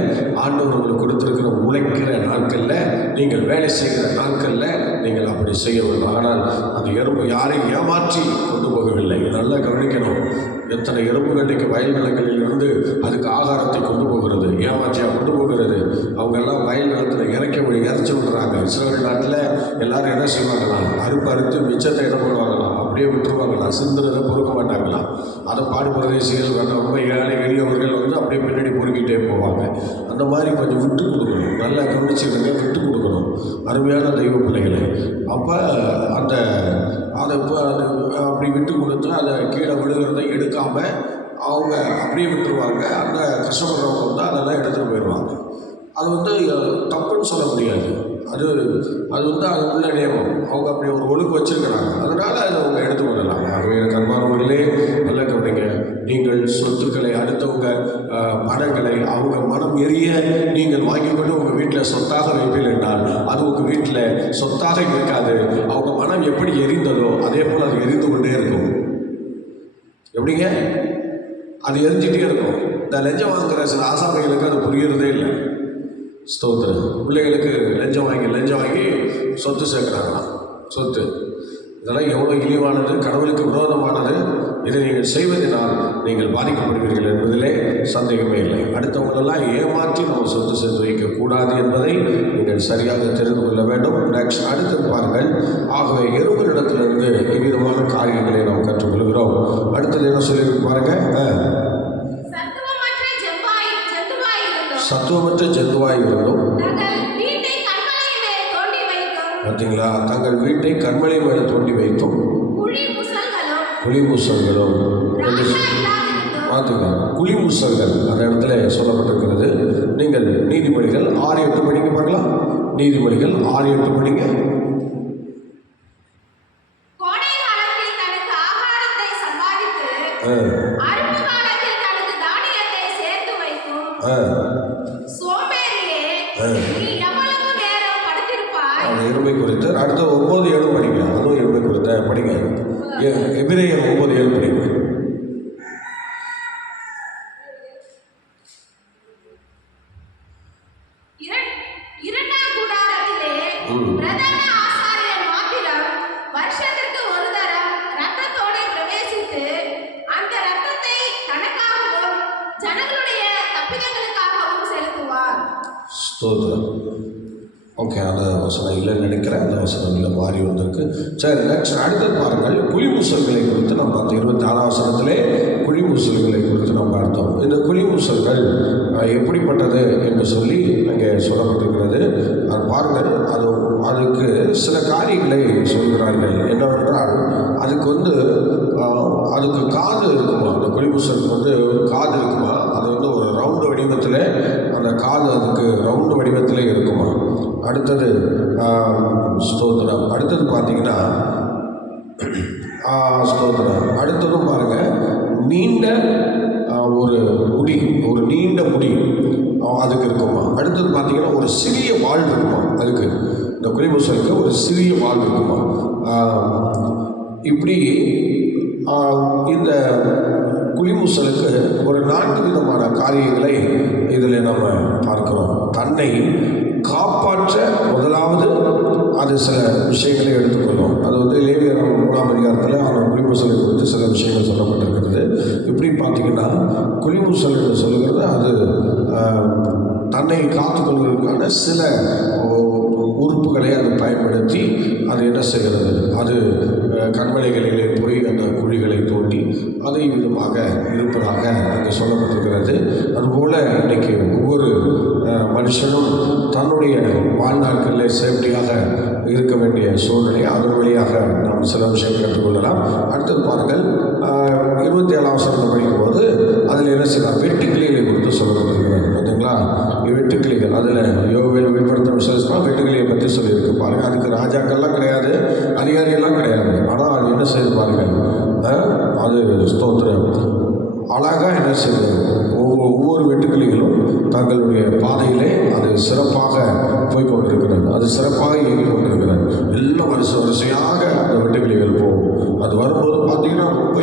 ஆண்டவர் உங்களுக்கு கொடுத்துருக்கிற உழைக்கிற நாட்களில், நீங்கள் வேலை செய்கிற நாட்களில் நீங்கள் அப்படி செய்ய வேண்டும். ஆனால் அந்த எறும்பு யாரையும் ஏமாற்றி கொண்டு போகவில்லை. நல்லா கவனிக்கணும். எத்தனை எறும்புகள் இன்றைக்கு வயல் நிலங்களிலிருந்து அதுக்கு ஆகாரத்தை கொண்டு போகிறது, ஏமாற்றியாக கொண்டு போகிறது. அவங்கெல்லாம் வயல் நிலத்தில் இறைச்சி விடுறாங்க. இஸ்ரவேல் நாட்டில் எல்லாரும் என்ன செய்வாங்களாம்? அறுத்து மிச்சத்தை என்ன பண்ணுவாங்களாம்? அப்படியே விட்டுருவாங்களாம். சிந்துறதை பொறுக்க மாட்டாங்களாம். அதை பாடு பிரதேசிகள் ரொம்ப ஏழை எளியவர்கள் அப்படியே பின்னாடி பொறுக்கிட்டே போவாங்க. அந்த மாதிரி கொஞ்சம் விட்டு கொடுக்கணும். நல்லா கவனிச்சுக்கிட்டு விட்டு கொடுக்கணும். அருமையான தெய்வ பிள்ளைகளை. அப்போ அதை அப்படி விட்டு கொடுத்து அதை கீழே விழுகிறதை எடுக்காமல் அவங்க அப்படியே விட்டுருவாங்க. அந்த கஷ்டப்படுறவங்க அதெல்லாம் எடுத்துகிட்டு போயிடுவாங்க. அது தப்புன்னு சொல்ல முடியாது. அது அது உள்ள நியமம். அவங்க அப்படி ஒரு ஒழுங்கு வச்சுருக்கிறாங்க. அதனால் அதை அவங்க எடுத்துக்கொள்ளலாம். ஆகவே கர்மானவர்களே நல்ல கவனிங்க. நீங்கள் சொத்துக்களை, அடுத்தவங்க பணங்களை அவங்க மனம் எரிய நீங்கள் வாங்கிக்கொண்டு உங்கள் வீட்டில் சொத்தாக வைப்பீர்கள் என்றால் அது உங்கள் வீட்டில் சொத்தாக இருக்காது. அவங்க மனம் எப்படி எரிந்ததோ அதே போல் அது எரிந்து கொண்டே இருக்கும். எப்படிங்க? அது எரிஞ்சிட்டே இருக்கும். இந்த லஞ்சம் வாங்குகிற சில ஆசாமிகளுக்கு அது புரியறதே இல்லை. ஸ்தோத்திரம். பிள்ளைகளுக்கு லஞ்சம் வாங்கி சொத்து சேர்க்குறாங்களாம். சொத்து இதெல்லாம் எவ்வளோ இழிவானது, கடவுளுக்கு விரோதமானது. இதை நீங்கள் செய்வதனால் நீங்கள் பாதிக்கப்படுவீர்கள் என்பதிலே சந்தேகமே இல்லை. அடுத்தவங்களெல்லாம் ஏமாற்றி நம்ம சொத்து சேர்த்து வைக்கக்கூடாது என்பதை நீங்கள் சரியாக தெரிந்து கொள்ள வேண்டும். நெக்ஸ்ட் அடுத்து பாருங்கள். ஆகவே எறும்பினிடத்திலிருந்து இவ்விதமான காரியங்களை நாம் கற்றுக்கொள்கிறோம். அடுத்தது என்ன சொல்லியிருக்கு பாருங்க. சத்துவமற்ற ஜந்துவாய் இருந்தும் பார்த்தீங்களா, தங்கள் வீட்டை கண்மலை மேலே தோண்டி வைத்தும் குழிமுசல்களும் பார்த்துங்க. குழிமுசல்கள் அந்த இடத்துல சொல்லப்பட்டிருக்கிறது. நீங்கள் நீதிமொழிகள் 6-8 படிங்க பார்க்கலாம். நீதிமொழிகள் 6-8 படிங்க. எருமை குறித்து அடுத்த 9-7 படிங்க. அதுவும் எருமை குறித்த படிங்க. எபிரேயர் 9-7 படிங்க. ஓகே, அந்த வசனம் இல்லைன்னு நினைக்கிறேன். அந்த வசனம் இல்லை, மாறி வந்திருக்கு. சரி, நெக்ஸ்ட் அடுத்தது பாருங்கள். குழிமுசல்களை குறித்து நம்ம பார்த்தோம். 26ஆம் வசனத்திலே குழிமுசல்களை குறித்து நம்ம பார்த்தோம். இந்த குழிமுசல்கள் எப்படிப்பட்டது என்று சொல்லி அங்கே சொல்லப்பட்டிருக்கிறது. அது பாருங்கள். அதுக்கு சில காரியங்களை சொல்கிறார்கள். என்னவென்றால் அதுக்கு அதுக்கு காது இருக்குமா? அந்த குழிமுசலுக்கு ஒரு காது இருக்குமா? அது ஒரு ரவுண்டு வடிவத்தில், அந்த காது அதுக்கு ரவுண்டு வடிவத்தில் இருக்குமா? அடுத்தது ஸ்தோத்திரம். அடுத்தது பார்த்தீங்கன்னா ஸ்தோத்திரம். அடுத்ததும் பாருங்கள், நீண்ட ஒரு முடி, ஒரு நீண்ட முடி அதுக்கு இருக்குமா. அடுத்தது பார்த்தீங்கன்னா ஒரு சிறிய வாழ்வு இருக்குமா அதுக்கு, இந்த குளிமுசலுக்கு ஒரு சிறிய வாழ்வு இருக்குமா. இப்படி இந்த குளிமுசலுக்கு ஒரு 4 விதமான காரியங்களை இதில் நம்ம பார்க்கிறோம். தன்னை காப்பாற்ற முதலாவது அது சில விஷயங்களை எடுத்துக்கொள்ளும். அது வந்து லேவியர் 3ஆம் அதிகாரத்தில் அவன் குளிமுசலை குறித்து சில விஷயங்கள் சொல்லப்பட்டிருக்கிறது. இப்படி பார்த்தீங்கன்னா குளிமுசல் என்று சொல்லுகிறது அது தன்னை காத்துக்கொள்வதற்கான சில உறுப்புகளை அது பயன்படுத்தி அது என்ன செய்கிறது, அது கண்மலைகளிலே போய் அந்த குழிகளை தோண்டி அதை விதமாக இருப்பதாக அங்கே சொல்லப்பட்டிருக்கிறது. அதுபோல் இன்றைக்கி ஒவ்வொரு மனுஷனும் தன்னுடைய வாழ்நாட்களில் சேஃப்டியாக இருக்க வேண்டிய சூழ்நிலை, அதன் வழியாக நாம் சில விஷயம் கற்றுக்கொள்ளலாம். அடுத்தது பாருங்கள், 27ஆம் வசனத்தை படிக்கும்போது அதில் என்ன செய்யலாம், வெட்டுக்கிளிகளை குறித்து சொல்லப்பட்டிருக்கிறார். பார்த்தீங்களா, வெட்டுக்கிளிகள் அதில் யோவேல் வெளிப்படுத்த விசேஷமாக வெட்டுக்கிளியை பற்றி சொல்லியிருக்கு பாருங்கள். அதுக்கு ராஜாக்கள்லாம் கிடையாது, அதிகாரிகள்லாம் கிடையாது. ஆனால் அது என்ன செய்து பாருங்கள், அது ஸ்தோத்திரம் அழகாக என்ன செய்யுது, ஒவ்வொரு வெட்டுக்கிளிகளும் தங்களுடைய பாதையிலே அது சிறப்பாக போய்கொண்டிருக்கிறது, அது சிறப்பாக இயங்கி கொண்டிருக்கிறது. எல்லாம் வரிசையாக அந்த வெட்டுக்கிளிகள் போகும். அது வரும்போது பார்த்தீங்கன்னா ரொம்ப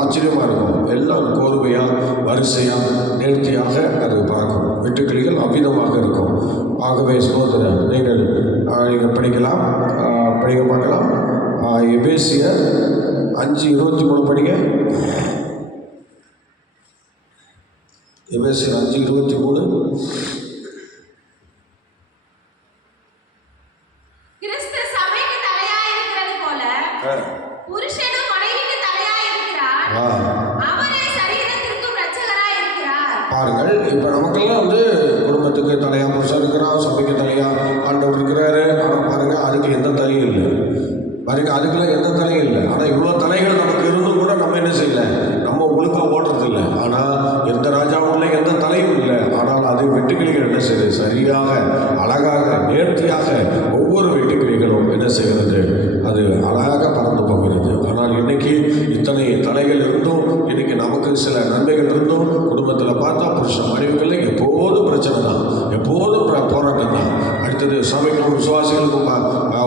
ஆச்சரியமாக இருக்கும். எல்லாம் கோர்வையாக வரிசையாக நேர்த்தியாக அது பார்க்கும். வெட்டுக்கிளிகள் அவ்விதமாக இருக்கும். ஆகவே ஸ்தோத்திரம் நீங்கள் படிக்கலாம், படிக்க பார்க்கலாம். எபேசியர் 5:23 படிங்க. எபேசியர் 5:23. கிறிஸ்து சபைக்கு தலையாய் இருக்கிறது போல புருஷனும் மனைவிக்கு தலையாய் இருக்கிறார், அவரே சரீரத்திற்கும் இரட்சகராய் இருக்கிறார். பாருங்கள், இப்போ நமக்கெல்லாம் வந்து குடும்பத்துக்கு தலையா புருஷன் இருக்கிறான், சபைக்கு தலையா ஆண்டவர் இருக்கிறாரு. ஆனால் பாருங்கள், அதுக்கு எந்த தலையும் இல்லை. பாருங்கள், அதுக்கெல்லாம் எந்த தலையும் இல்லை. ஆனால் இவ்வளோ தலைகள் நமக்கு இருந்தும் கூட நம்ம என்ன செய்யலை, நம்ம ஒழுங்காக ஓட்டுறதில்லை. ஆனால் எந்த ராஜாவும் இல்லை, எந்த தலையும் இல்லை. ஆனால் அது வெட்டுக்கிளிகள் என்ன செய்யுது, சரியாக அழகாக நேர்த்தியாக ஒவ்வொரு வெட்டுக்கிளிகளும் என்ன செய்கிறது, அது அழகாக பறந்து போகிறது. ஆனால் இன்னைக்கு இத்தனை தலைகள் இருந்தும், இன்னைக்கு நமக்கு சில நன்மைகள் இருந்தும், குடும்பத்தில் பார்த்தா புருஷன் மனைவிகளை எப்போதும் பிரச்சனை தான், எப்போதும் போராட்டம் தான். அடுத்தது சபைக்கும் விசுவாசிகளுக்கும்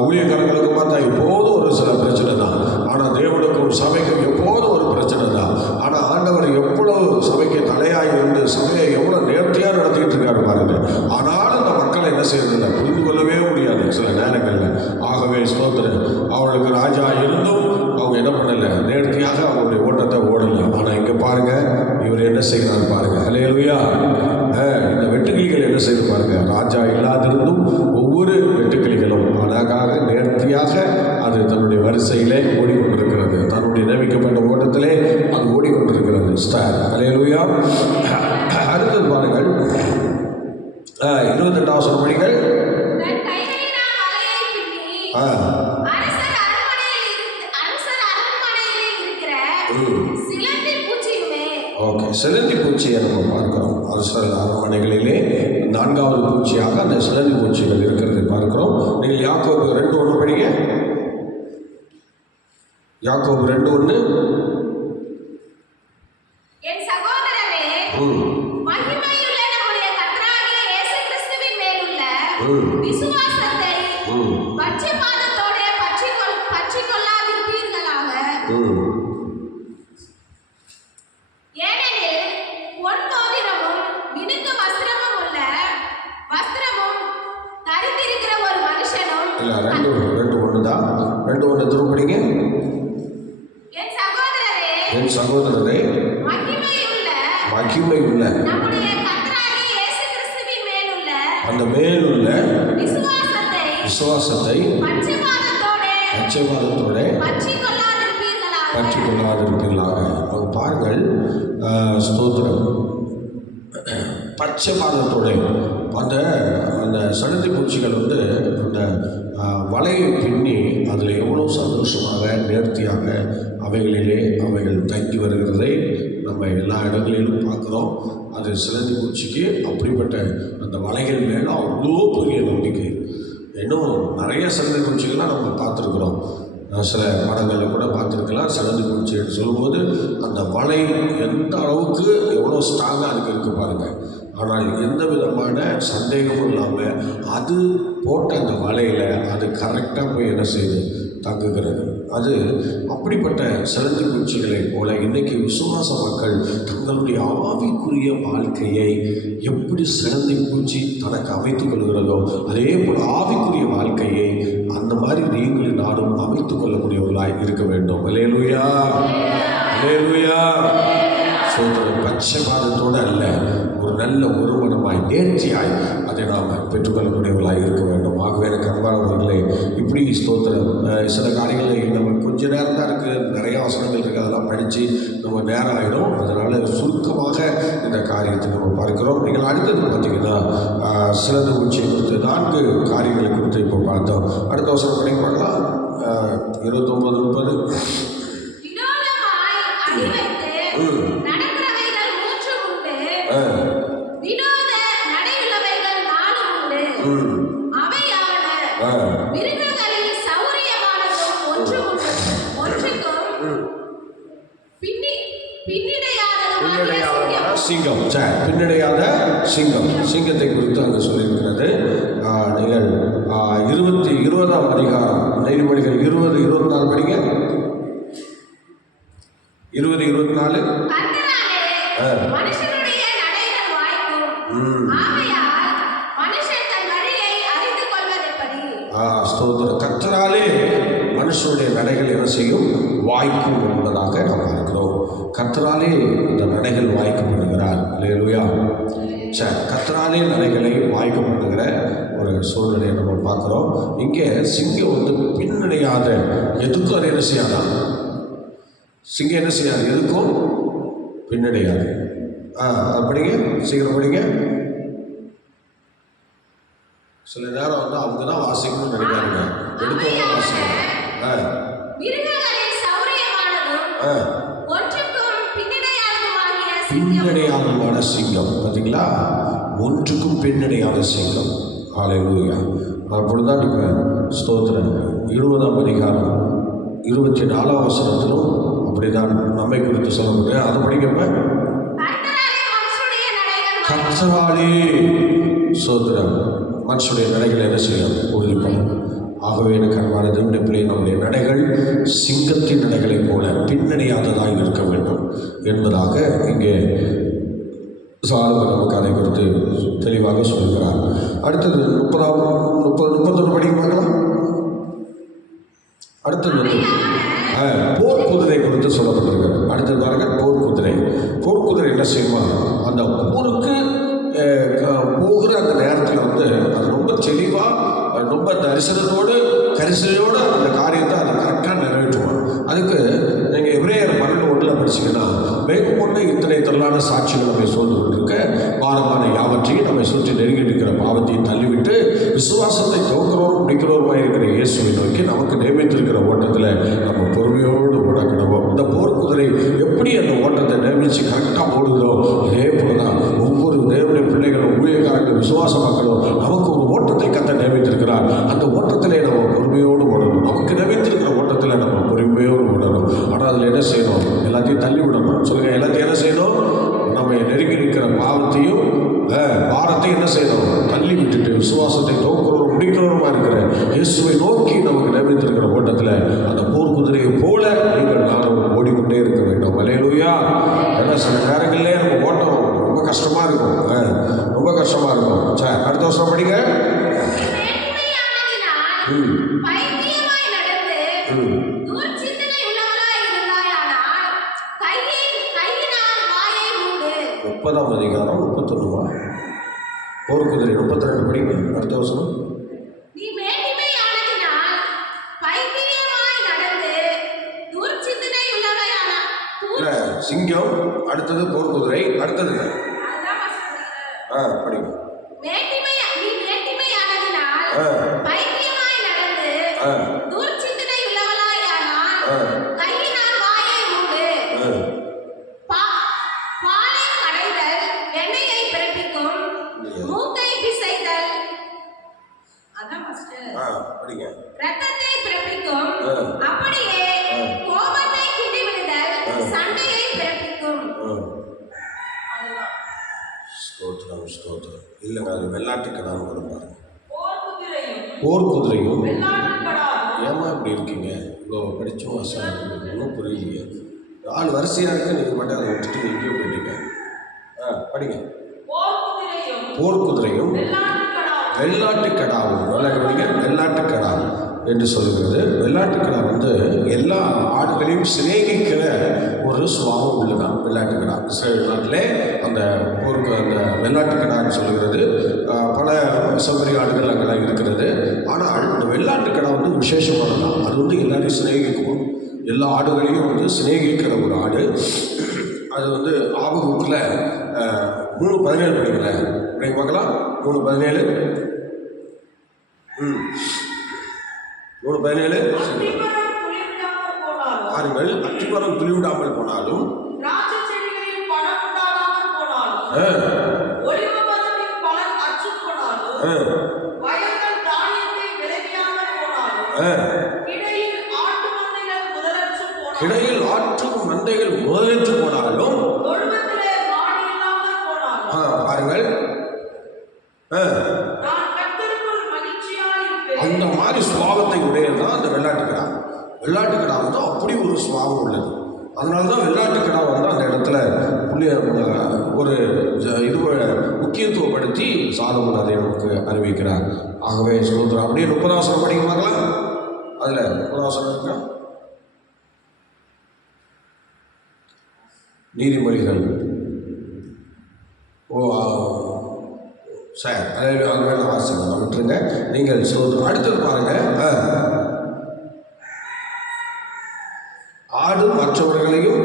ஊழியக்காரங்களுக்கும் பார்த்தா எப்போதும் ஒரு சில பிரச்சனை தான். ஆனால் தேவனுக்கும் சபைக்கும் எப்போதும் ஒரு பிரச்சனை தான். ஆனால் ஆண்டவர் எவ்வளவு சபைக்கு தலையாக இருந்து சபையை எவ்வளோ நேர்த்தியாக நடத்திக்கிட்டு இருக்காரு பாருங்க. ஆனாலும் இந்த மக்களை என்ன செய்யறதில்லை, புரிந்து கொள்ளவே முடியாது சில நேரங்களில். ஆகவே ஸ்தோத்திரம், அவர்களுக்கு ராஜா இருந்தும் அவங்க என்ன பண்ணலை, நேர்த்தியாக அவங்களுடைய ஓட்டத்தை ஓடலை. ஆனால் இங்கே பாருங்கள், இவர் என்ன செய்கிறாரு பாருங்கள். அல்லேலூயா. இந்த வெட்டுக்கிளிகள் என்ன செய்து பாருங்க, ராஜா இல்லாதிருந்தும் ஒவ்வொரு வெட்டுக்கிளிகளும் அழகாக நேர்த்தியாக அது தன்னுடைய வரிசையிலே ஓடிக்கொண்டிருக்கிறது. தன்னுடைய நியமிக்கப்பட்ட ஓட்டத்திலே அது ஓடிக்கொண்டிருக்கிறது. ஸ்டார். அல்லேலூயா. அடுத்தது பாருங்கள், 28ஆம் வசனம் படிங்கள். ஓகே, சிலந்தி பூச்சியை நம்ம பார்க்கிறோம். அரசர் அரண்மனைகளிலே 4வது பூச்சியாக அந்த சிலந்தி பூச்சிகள் இருக்கிறதை பார்க்கிறோம். நீங்கள் யாக்கோபு 2:1 படிங்க. யாக்கோபு 2:1. என் சகோதரரே, மகிமையுள்ள நம்முடைய கர்த்தராகிய இயேசு கிறிஸ்துவின் மேலுள்ள விசுவாசத்தை பட்சபாதத்தோட பற்றிக் கொள்ளாதிருப்பீர்களாக. ஏனெனில் பொன் மோதிரமும் மினுக்கு வஸ்திரமும் தரித்திருக்கிற ஒரு மனுஷனும் இல்லை, 2:1 தான். 2:1 திருப்படிங்க. என் சகோதரரே, மகிமையுள்ள நம்முடைய கர்த்தராகிய இயேசு கிறிஸ்துவின் மேலுள்ள அந்த மேலுள்ள விசுவாசத்தை பட்சபாதத்தோட பற்றிக் கொள்ளாதிருப்பீர்களாக. அவங்க பாருங்கள், ஸ்தோத்திரம், பட்சபாதத்தோட அந்த அந்த சலந்தி பூச்சிகள் வந்து அந்த வலையை பின்னி அதில் எவ்வளோ சந்தோஷமாக நேர்த்தியாக அவைகள் தங்கி வருகிறதை நம்ம எல்லா இடங்களிலும் பார்க்குறோம். அது சிலந்தி பூச்சிக்கு அப்படிப்பட்ட அந்த வலைகள் மேலே அவ்வளோ பெரிய நம்பிக்கை. இன்னும் நிறைய சிலந்தி பூச்சிகள்லாம் நம்ம பார்த்துருக்குறோம். சில படங்களில் கூட பார்த்துருக்கலாம். சிலந்தி பூச்சின்னு சொல்லும்போது அந்த வலை எந்த அளவுக்கு எவ்வளோ ஸ்ட்ராங்காக அதுக்கு இருக்குது பாருங்கள். ஆனால் எந்த விதமான சந்தேகமும் இல்லாமல் அது போட்ட அந்த வலையில் அது கரெக்டாக போய் என்ன செய்யுது, தங்குகிறது. அது அப்படிப்பட்ட சிலந்தி பூச்சிகளைப் போல இன்றைக்கி விசுவாச மக்கள் தங்களுடைய ஆவிக்குரிய வாழ்க்கையை எப்படி சிலந்தி பூச்சி தனக்கு அமைத்துக் கொள்கிறதோ அதே போல் ஆவிக்குரிய வாழ்க்கையை அந்த மாதிரி நீங்களும் நானும் அமைத்துக் கொள்ளக்கூடியவர்களாய் இருக்க வேண்டும். அல்லேலூயா, அல்லேலூயா. பட்சபாதத்தோடு அல்ல, ஒரு நல்ல ஒருமனமாய் நேர்த்தியாய் அதை நாம் பெற்றுக்கொள்ளக்கூடியவர்களாக இருக்க வேண்டும். ஆகவே எனக்கு அன்பானவர்களே, இப்படி ஸ்தோத்திரம் சில காரியங்களில் நம்ம கொஞ்ச நேரம் தான் இருக்குது, நிறையா வசனங்கள் இருக்குது, அதெல்லாம் படித்து நம்ம நேரம் ஆகிடும். அதனால் சுருக்கமாக இந்த காரியத்தை நம்ம பார்க்கிறோம். நீங்கள் அடுத்தது பார்த்தீங்கன்னா சிலந்தி பூச்சியை குறித்து 4 காரியங்களை குறித்து இப்போ பார்த்தோம். அடுத்த வசனம் படிக்க பார்க்கலாம். 29, 30. சிங்கம், பின்னடையாத சிங்கம், சிங்கத்தை குறித்து அங்கே சொல்லியிருக்கிறது. நீங்கள் 20ஆம் அதிகாரம் நீதிமொழிகள் 20, 24 படிங்க. 20, 24. ஸ்தோத்திரம். கர்த்தராலே மனுஷனுடைய நடைகள் என்ன செய்யும், வாய்க்கும் என்பதாக நாம் பார்க்கிறோம். கர்த்தராலே இந்த நடைகள் வாய்க்க பண்ணுகிறார். அல்லேலூயா. கர்த்தராலே நடைகளை வாய்க்க பண்ணுகிற ஒரு சூழ்நிலையை நம்ம பார்க்குறோம். இங்கே சிங்கம் பின்னடையாத, எதுக்கும் அது என்ன செய்யாதான், சிங்கம் என்ன செய்யாது, எதுக்கும் பின்னடையாது. படிங்க, சீக்கிரம் படிங்க. சில நேரம் அவங்க தான் வாசிக்கணும்னு நினைக்கிறாங்க, எடுத்தவங்க வாசிக்கணும். பின்னடையாதமான சிங்கம், பார்த்தீங்களா, ஒன்றுக்கும் பின்னடையாத சிங்கம். ஹல்லேலூயா. அப்பொழுதுதான் இப்போ ஸ்தோத்திரம் 20ஆம் அதிகாரம் 24ஆம் வசனத்திலும் அப்படிதான் நம்மை குறித்து சொல்லப்படுது. அது படிக்கப்ப கர்த்தராலே ஸ்தோத்திரம் மனுஷனுடைய நடைகள் என்ன செய்யும், உறுதிப்படும். ஆகவே எனக்கு அன்பான தேவனுடைய பிள்ளை, நம்முடைய நடைகள் சிங்கத்தின் நடைகளைப் போல பின்னணியாததாக இருக்க வேண்டும் என்பதாக இங்கே சாலமோன் நமக்கு அதை குறித்து தெளிவாக சொல்கிறார். அடுத்தது 31 படிக்க பார்க்கலாம். அடுத்தது போர் குதிரை குறித்து சொல்லப்பட்டிருக்கிறது. அடுத்தது பாருங்க, போர் குதிரை. போர் குதிரை என்ன செய்யுமா, அந்த போருக்கு போகிற அந்த நேரத்தில் அது ரொம்ப தெளிவாக, ரொம்ப தரிசனத்தோடு கரிசனையோடு அந்த காரியத்தை அதை கரெக்டாக நிறைவேற்றுவோம். அதுக்கு நீங்கள் எபிரேயர் 12:1 படிச்சிங்கன்னா, மேற்கொண்டு இத்தனை திரளான சாட்சிகள் நம்மை சூழ்ந்து கொண்டிருக்க பாரமான யாவற்றையும் நம்மை சுற்றி நெருங்கி இருக்கிற பாவத்தையும் தள்ளிவிட்டு விசுவாசத்தை தோக்கிறோரும் முடிக்கிறோருமாக இருக்கிற இயேசுவை நோக்கி நமக்கு நியமித்திருக்கிற ஓட்டத்தில் நம்ம பொறுமையோடு ஓடக்கிடுவோம். இந்த போர் குதிரை எப்படி அந்த ஓட்டத்தை நியமித்து கரெக்டாக ஓடுதோ அதே போல தான் ஒவ்வொரு தேவனுடைய பிள்ளைகளும் ஊழியக்காரர்கள் விசுவாச மக்களும் நமக்கு ஒரு ஓட்டத்தை கத்த நியமித்திருக்கிறார். அந்த ஓட்டத்திலே நம்ம பொறுமையோடு ஓடணும். நமக்கு நியமித்திருக்கிற ஓட்டத்தில் நம்ம பொறுமையோடு ஓடணும். ஆனால் அதில் என்ன செய்யணும், எல்லாத்தையும் தள்ளி விடணும். சொல்லுங்கள், எல்லாத்தையும் என்ன செய்யணும், நம்ம நெருங்கி இருக்கிற பாவத்தையும் பாரத்தையும் என்ன செய்யணும், தள்ளி விட்டுட்டு விசுவாசத்தை தோக்கிறோம் முடிக்கிறோமா இருக்கிற இயேசுவை நோக்கி நமக்கு நியமித்திருக்கிற ஓட்டத்தில் அந்த போர் குதிரையை போல நீங்கள் நானும் ஓடிக்கொண்டே இருக்க வேண்டும். அல்லேலூயா. ஏன்னா சில நேரங்களிலே நம்ம ஓட்டம் ரொம்ப கஷ்டமாக இருக்கும், ரொம்ப கஷ்டமாக இருக்கும். சரி, அடுத்த வருஷம் படிங்க. முப்பதாம் அதிகாரம் 31 போர் குதிரை 32 படிங்க. அடுத்த வருஷம் சிங்கம், அடுத்தது போர் குதிரை, அடுத்தது படிங்க. படிங்க. ரத்தத்தை பிறப்பிக்கும். ஆ. அப்படியே கோபத்தை கிண்டி விடுதல் சண்டையை பிறப்பிக்கும். ஸ்தோத்திரம் ஸ்தோத்திரம். இல்லைங்க, அது வெள்ளாட்டுக்கடான்னு வரும் பாருங்க. போர்க்குதிரையும் போர்க்குதிரையும். வெள்ளாட்டுக்கடாவும். ஏமா இப்படி இருக்கீங்க? இவ்வளோ படிச்சும் அசா ஒன்றும் புரியலையே. 4 வரிசையாக இருக்கு, நீங்கள் மட்டும் அதை விட்டுட்டு எங்கேயோ போயிட்டீங்க. படிங்க. போர்க்குதிரையும் போர்க்குதிரையும் வெள்ளாட்டுக்கடாவும். வெள்ளாட்டுக்கடாவும். நல்லா கவனிங்க, வெள்ளாட்டுக்கடா என்று சொல்கிறது. வெள்ளாட்டுக்கடா வந்து எல்லா ஆடுகளையும் சிநேகிக்கிற ஒரு சுபாவம் உள்ளதான் வெள்ளாட்டுக்கடா. இஸ்ரேல் நாட்டிலே அந்த அந்த வெள்ளாட்டுக்கடான்னு சொல்கிறது பல சௌகரிய ஆடுகள் அங்கெல்லாம் இருக்கிறது. ஆனால் இந்த வெள்ளாட்டுக்கடா வந்து விசேஷமானதான். அது வந்து எல்லாரையும் சிநேகிக்கும், எல்லா ஆடுகளையும் வந்து சிநேகிக்கிற ஒரு ஆடு. அது வந்து ஆபகுத்தில் 3:17 படிக்கிறேன். நீங்கள் பார்க்கலாம். 3:17. 3:17. அத்திமரம் துளிர்விடாமல் போனாலும், பாருங்கள், அத்திமரம் துளிவிடாமல் போனாலும், திராட்சை செடிகளில் பழம் உண்டாகாமல் போனாலும், ஒலிவ மரத்தின் பலன் அற்றுப் போனாலும், வயல்கள் தானியத்தை விளைவியாமல் போனாலும், இடையில் ஆட்டு மந்தைகள் முதலற்றுப் போனாலும், இடையில் ஆட்டு மந்தைகள் முதலற்று போனாலும், தொழுவத்திலே மாடு இல்லாமல் போனாலும், பாருங்கள், நான் கர்த்தருக்குள் மகிழ்ச்சியாயிருப்பேன். அந்த மாதிரி சுபாவத்தை உடையதுதான் அந்த வெள்ளாட்டுக்கடா. வெள்ளாட்டுக்கடா வந்து அப்படி ஒரு சுபாவம் உள்ளது. அதனால தான் வெள்ளாட்டுக்கடா வந்து அந்த இடத்துல ஒரு இது முக்கியத்துவப்படுத்தி சாலமோன் அதை நமக்கு அறிவிக்கிறார். ஆகவே ஸ்தோத்திரம். அப்படியே 30 வசனம் படிக்க பார்க்கலாம். அதில் 30 வசனம் இருக்கா? நீதிமொழிகள். சரி, அது மேலே வாசிங்க, விட்டுருங்க. நீங்கள் ஸ்தோத்திரம். அடுத்தது பாருங்க. ஆடு மற்றவர்களையும்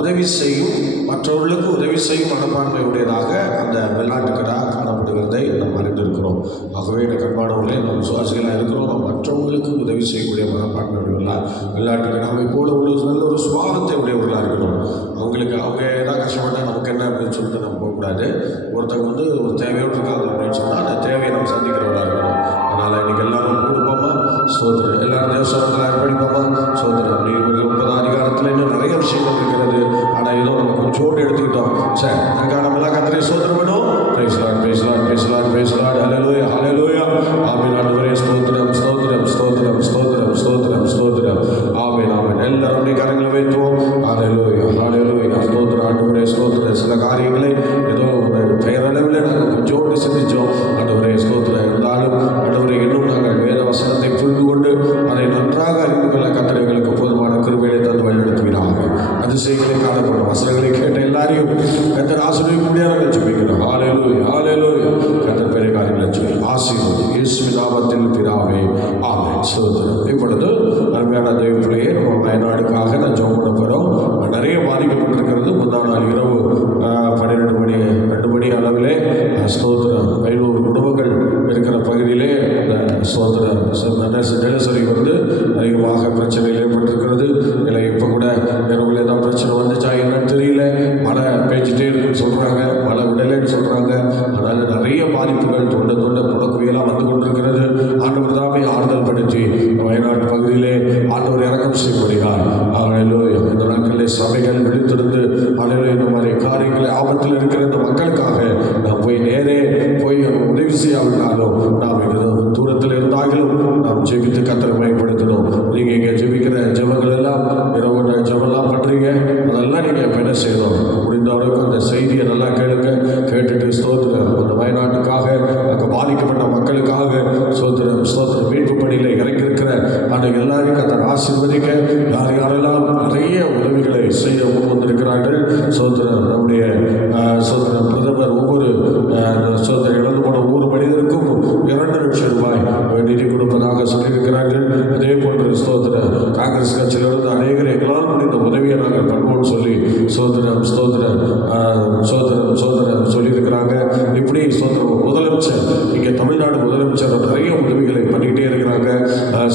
உதவி செய்யும், மற்றவர்களுக்கு உதவி செய்யும் மனப்பான்மையுடையதாக அந்த வெள்ளாட்டுக்கடா காணப்படுகிறதை நாம் அறிந்திருக்கிறோம். ஆகவே இந்த கண்பானவர்களே, நாம் விசுவாசிகளாக இருக்கிறோம். நாம் மற்றவர்களுக்கு உதவி செய்யக்கூடிய மனப்பான்மையுடையவர்களாக வெள்ளாட்டுக்கடாவை போல உள்ள நல்ல ஒரு சுபாவத்தை உடையவர்களாக இருக்கணும். அவங்க ஏதாவது கஷ்டப்பட்டால் நமக்கு என்ன அப்படின்னு சொல்லிட்டு நம்ம போகக்கூடாது. ஒருத்தவங்க வந்து ஒரு தேவையோடு இருக்காங்க அப்படின்னு சொன்னால் அந்த தேவையை நம்ம சந்திக்கிறவர்களாக இருக்கணும். அதனால் இன்றைக்கி எல்லாரும் கூடுப்போமா? சோதனை எல்லாரும் தேவஸ்தானத்தில் அர்ப்பணிப்போமா? சோதனை. அப்படி 30 அதிகாரத்தில் இன்னும் நிறைய விஷயங்கள் இருக்கிறது. ஆனால் ஏதோ நம்ம கொஞ்சோடு எடுத்துக்கிட்டோம். சரி, அதுக்காக நம்ம எல்லாம் கர்த்தரை சோதனை பண்ணுவோம். பேசலாம் பேசலாம் பேசலாம் பேசலாம். ஹல்லேலூயா ஹல்லேலூயா. ஆமென். ஆண்டவரே ஸ்தோத்திரம் ஸ்தோத்திரம் ஸ்தோத்திரம் ஸ்தோத்திரம் ஸ்தோத்திரம் ஸ்தோத்திரம். ஆமென் ஆமென். எல்லாருடைய கரங்களை வைத்துவோம். ஹல்லேலூயா ஹல்லேலூயா. ஸ்தோத்திரம் ஆண்டவரே ஸ்தோத்திரம். சில காரியங்களை ஏதோ பெயரளவில் நாங்கள் கொஞ்சோடு சிந்தித்தோம். ஆண்டவரே ஸ்தோத்திரம். இருந்தாலும் ஆண்டவரே இன்னும் நாங்கள் வேத வசனத்தை புரிந்து கொண்டு அதை நன்றாக அறிந்து கொள்ள கர்த்தர் எங்களுக்கு போதுமான கிருபையை தந்து வழிநடத்துகிறாங்க. அதிசயங்களை காணப்பட்ட வசனங்களை கேட்ட எல்லாரையும் கர்த்தர் ஆசீர்வதிக்க முடியாத ஜெபிக்கிறோம். ஹல்லேலூயா ஹல்லேலூயா. கர்த்தர் பெரிய காரியங்களை செய்ய ஆசீர்வதி இயேசுவின் நாமத்தில் பிதாவே ஆமென். ஸ்தோத்திரம். இப்பொழுது அருமையான தெய்வ பிள்ளையே, நம்ம வயநாடுக்காக நான் ஜெபம் பண்ண போகிறோம். நிறைய பாதிக்கப்பட்டிருக்கிறது. முந்தாம் நாள் இரவு 2 மணி அளவிலே ஸ்தோத்திரம் 500 குடும்பங்கள் இருக்கிற பகுதியிலே ஸ்தோத்திரம் தினசரி வந்து அதிகமாக பிரச்சனைகள் ஏற்பட்டிருக்கிறது. இல்லை இப்போ கூட இரவுல ஏதாவது பிரச்சனை வந்துச்சா என்னன்னு தெரியல. மழை பேஞ்சிட்டே இருக்குன்னு சொல்கிறாங்க, மழை விடலைன்னு சொல்கிறாங்க. அதனால் நிறைய பாதிப்புகள் தொண்ட புடக்குவியெல்லாம் வந்து கொண்டிருக்கிறது. ஆண்டவர் தாமே ஆறுதல் படுத்தி வயநாட்டு பகுதியிலே ஆண்டவர் இறக்கம் செய்யப்படுகிறார். ஹல்லேலூயா. இந்த நாட்களிலே சபைகள் விழித்திருந்து ஹல்லேலூயா இந்த மாதிரி காரியங்களை ஆபத்தில் இருக்கிற இந்த மக்களுக்காக நாம் நேரே போய் உதவி செய்யாவிட்டாலும் நாம் தூரத்தில் இருந்தாலும் நாம் ஜெபித்து கர்த்தரை மகிமைப்படுத்தணும். நீங்கள் இங்கே ஜெபிக்கிற ஜெபங்கள் எல்லாம் இரவு ஜெபம்லாம் பண்ணுறீங்க, அதெல்லாம் நீங்கள் இப்போ என்ன செய்யணும்? முடிந்த அளவுக்கு அந்த செய்தியை நல்லா கேளுங்க. கேட்டுட்டு ஸ்தோத்திரம் அந்த வயநாட்டுக்காக அங்கே பாதிக்கப்பட்ட மக்களுக்காக ஸ்தோத்திரம் ஸ்தோத்திரம் மீட்பு பணியில் இறங்கியிருக்கிற அந்த எல்லாரையும் கர்த்தர் ஆசீர்வதிக்க யாரெல்லாம் நிறைய உதவிகளை செய்ய முன் வந்திருக்கிறார்கள். ஸ்தோத்திரம் நம்முடைய ஸ்தோத்திரம் பிரதமர் ஒவ்வொரு ஸ்தோத்திரம் இழந்து போன ஒவ்வொரு மனிதருக்கும் 2 லட்சம் ரூபாய் நிதி கொடுப்பதாக சொல்லியிருக்கிறார்கள். அதே போன்று ஸ்தோத்திரம் காங்கிரஸ் கட்சியிலிருந்து அநேகர் எங்களால் முடிந்த உதவியை நாங்கள் பண்ணுவோம்னு சொல்லி ஸ்தோத்திரம் ஸ்தோத்திரம் சோதரம் சோதரம் சொல்லியிருக்கிறாங்க. இப்படி ஸ்தோத்திரம் முதலமைச்சர் இங்கே தமிழ்நாடு முதலமைச்சர் நிறைய உதவிகளை பண்ணிக்கிட்டே இருக்கிறாங்க.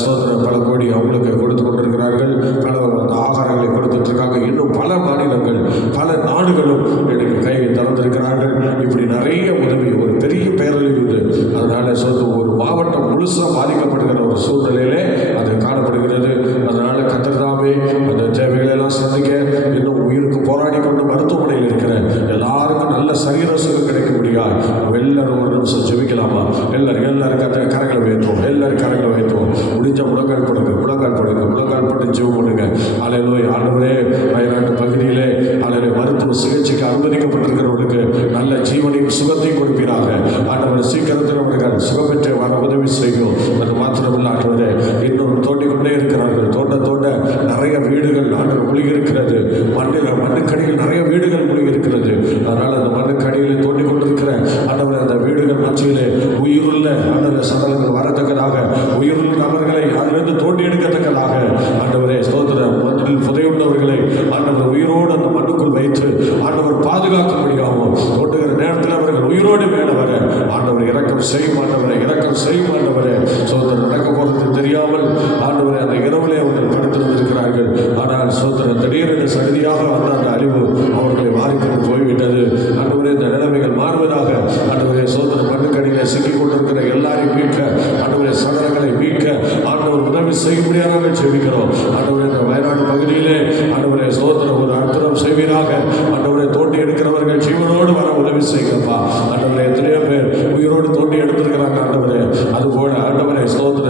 ஸ்தோத்திரம் பல கோடி அவங்களுக்கு கொடுத்து கொண்டிருக்கிறார்கள். பல ஆகாரங்களை கொடுத்துட்ருக்காங்க. இன்னும் பல மாநிலங்கள் பல நாடுகளும் எனக்கு கை திறந்திருக்கிறார்கள். இப்படி நிறைய உதவி, ஒரு பெரிய பேரழிவு இது. அதனால ஒரு மாவட்டம் முழுசாக பாதிக்கப்படுகிற ஒரு சூழ்நிலையிலே அது காணப்படுகிறது. அதனால கர்த்தர்தாமே அந்த தேவைகளை எல்லாம் சந்திக்க இன்னும் உயிருக்கு போராடி கொண்டு மருத்துவமனையில் இருக்கிற எல்லாருக்கும் நல்ல சரீர சுகம் கிடைக்க முடியாது. எல்லாரும் ஒரு நிமிஷம் ஜெபிக்கலாமா? எல்லாரும் கரங்களை வைத்துவோம். எல்லாரும் கரங்களை வைத்துவோம். முடிஞ்ச முழங்கால் போடுங்க, முழங்கால் போட்டு ஜெபம் பண்ணுங்க. அல்லேலூயா. ஆண்டவரே, வயநாட்டு பகுதியிலே அல்லது மருத்துவ சிகிச்சைக்கு அனுமதிக்கப்பட்டிருக்கிறவர்களுக்கு நல்ல ஜீவனையும் சுகத்தையும் கொடுப்பீராக. ஆண்டவர் சீக்கிரத்தில் அவர்கள் சுகப்பெற்று வர உதவி செய்யும். அது மாத்திரமில்லை ஆண்டவரே, இன்னும் தோண்டிக்கொண்டே இருக்கிறார்கள். தோண்ட நிறைய வீடுகள் ஆண்டவர் முழுகி இருக்கிறது. மண்ணுக்கடியில் நிறைய வீடுகள் முழுகி இருக்கிறது. அதனால் அந்த மண்ணுக்கடியில் தோண்டி கொண்டிருக்கிற ஆண்டவர் அந்த வீடுகள் மத்தியிலே உயிருள்ள ஆண்டவர் சடலங்கள் வரத்தக்கதாக, உயிருள்ள நபர்களை அதிலிருந்து தோண்டி எடுக்கத்தக்கதாக ஆண்டவரே ஸ்தோத்திரம். மண்ணில் புதையுள்ளவர்களை ஆண்டவர் உயிரோடு அந்த மண்ணுக்குள் வைத்து ஆண்டவர் பாதுகாக்க முடியாமல் தோண்டுகிற நேரத்தில் அவர்கள் உயிரோடு மேலே வர ஆண்டவர் இரக்கம் செய்யும். ஆண்டவரே சோதரர் நடக்க போகிறது தெரியாமல் ஆண்டவரே அந்த இரவிலே அவர்கள் படுத்திருந்திருக்கிறார்கள். ஆனால் சோதரர் திடீரென சடுதியாக வந்த அந்த அழிவு அவர்களை மாறிக்கொண்டு போய்விட்டது. ஆண்டவரே, இந்த நிலைமைகள் மாறுவதாக. ஆண்டவரே சோதரர் மண்ணுக்கடியிலே சிக்கிக் கொண்டிருக்கிற எல்லாரையும் மீட்க ஆண்டவரே சடலங்களை மீட்க ஆண்டவர் உதவி செய்யும்படியாக நாங்கள் ஜெபிக்கிறோம். ஆண்டவரே, இந்த வயநாடு பகுதியிலே ஆண்டவரே சோதரர் ஒரு அற்புதம் செய்வீராக. ஆண்டவரை தோண்டி எடுக்கிறவர்கள் ஜீவனோடு வர உதவி செய்கிறப்பா. ஆண்டவரே, எத்தனையோ பேர் உயிரோடு தோண்டி எடுத்திருக்கிறாங்க. ஆண்டவரே, அதுபோல ஆண்டவரை ஸ்தோத்திர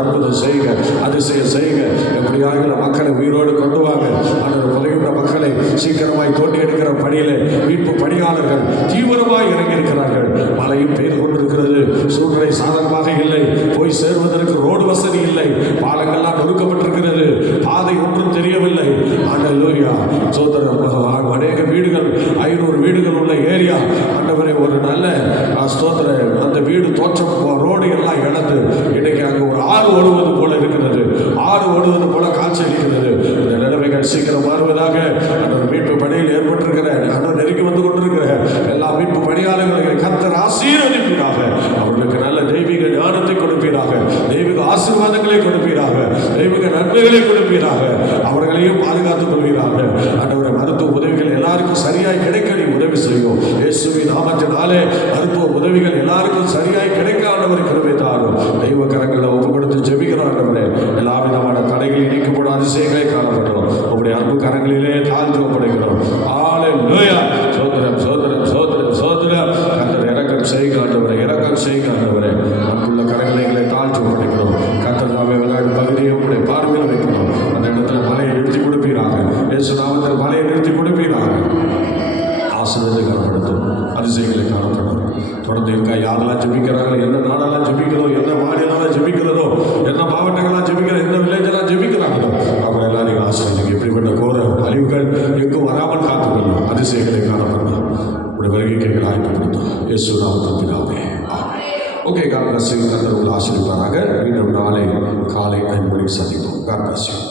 அற்புதம் செய்யுங்க, அதிசயம் செய்யுங்க. எப்படியாக மக்களை உயிரோடு கொண்டு வாங்க. ஆண்டவர் புதையுள்ள மக்களை சீக்கிரமாய் தோண்டி எடுக்கிற பணியிலே மீட்பு பணியாளர்கள் தீவிரமாய் இறங்கியிருக்கிறார்கள். மழையும் பெய்து கொண்டிருக்கிறது. சூழ்நிலை சாதகமாக இல்லை. போய் சேர்வதற்கு ரோடு வசதி இல்லை. பாலங்கள்லாம் நொறுக்கப்பட்டிருக்கிறது. பாதை ஒன்றும் தெரியவில்லை. அல்லேலூயா. சோதரர் அநேக வீடுகள் 500 வீடுகள் உள்ள ஏரியா ஆண்டவரே ஒரு நல்ல ஸ்தோத்திர அந்த வீடு தோற்றம் ரோடு எல்லாம் இழந்து இன்னைக்கு அங்கே ஒரு ஆறு ஓடுவது போல இருக்கிறது. காட்சி அளிக்கிறது. இந்த நிலைமைகள் சீக்கிரம் மாறுவதாக. அந்த மீட்பு பணியில் ஏற்பட்டிருக்கிற அண்ணன் நெருங்கி வந்து கொண்டிருக்கிற எல்லா மீட்பு பணியாளர்களை கர்த்தர் ஆசீர்வதிப்பீராக. அவர்களுக்கு நல்ல தெய்வீக ஞானத்தை கொடுப்பீராக, தெய்வீக ஆசீர்வாதங்களை கொடுப்பீராக, தெய்வீக நன்மைகளை கொடுப்பீராக. அவர்களையும் பாதுகாத்துக் கொள்வீராக. ஆண்டவரே, மருத்துவ உதவிகள் எல்லாருக்கும் சரியாய் கிடைக்க நீ உதவி செய்யும். இயேசுவின் நாமத்தினாலே மருத்துவ உதவிகள் எல்லாருக்கும் சரியாய் கிடைக்க ஆண்டவரை கிருபை தாரும். தெய்வ கரங்களை ஒப்பு கொடுத்து ஜெபிக்கிறோம். ஆண்டவரே, எல்லா விதமான தடைகளை நீக்கப்படும் அதிசயங்களை காணப்படும் உங்களுடைய அன்பு கரங்களிலே தாழ்த்து ஒப்படைக்கிறோம். அல்லேலூயா. சோதரம் சோதரம் சோதரம் சோதரம். கர்த்தர் இரக்கம் செய்யுங்க ஆண்டவரே, இரக்கம் செய்யுங்க ஆண்டவரே. அன்புள்ள கரங்களை தாழ்த்து ஒப்படைக்கிறோம். கர்த்தர் நாமே விளையாடு பகுதியை உங்களுடைய பார்வையில் வைக்கிறோம். அந்த இடத்துல மலையை நிறுத்தி கொடுப்பீராக. இயேசு நாமத்தில் மலையை நிறுத்தி கொடுப்பீராக. ஆசீர்வாதத்தை காணப்படுத்தும், அதிசயங்களை காணப்படும். தொடர்ந்து இருக்கா யாரெல்லாம் ஜெபிக்கிறாங்களோ, என்ன நாடெல்லாம் ஜெபிக்கிறோம், என்ன மாநிலம்லாம் ஜெபிக்கிறதோ, என்ன மாவட்டங்கள்லாம் ஜெபிக்கிறோம், எந்த வில்லேஜெல்லாம் ஜெபிக்கிறாங்களோ அவங்க எல்லாம் நீங்கள் ஆசீர்வதிங்க. இப்படிப்பட்ட கோர அழிவுகள் எங்கும் வராமல் காத்துக்கொள்ளும், அதிசயங்களை காணப்படணும். உடைய வருகை கேட்கிற ஆய்வுப்படுத்தும். இயேசு நாமத்தில் பிதாவே. Okay, God bless you. கர்த்தர் உங்களை ஆசீர்வதிப்பாராக. மீண்டும் நாளை காலை 5 மணிக்கு சந்திப்போம். God bless you.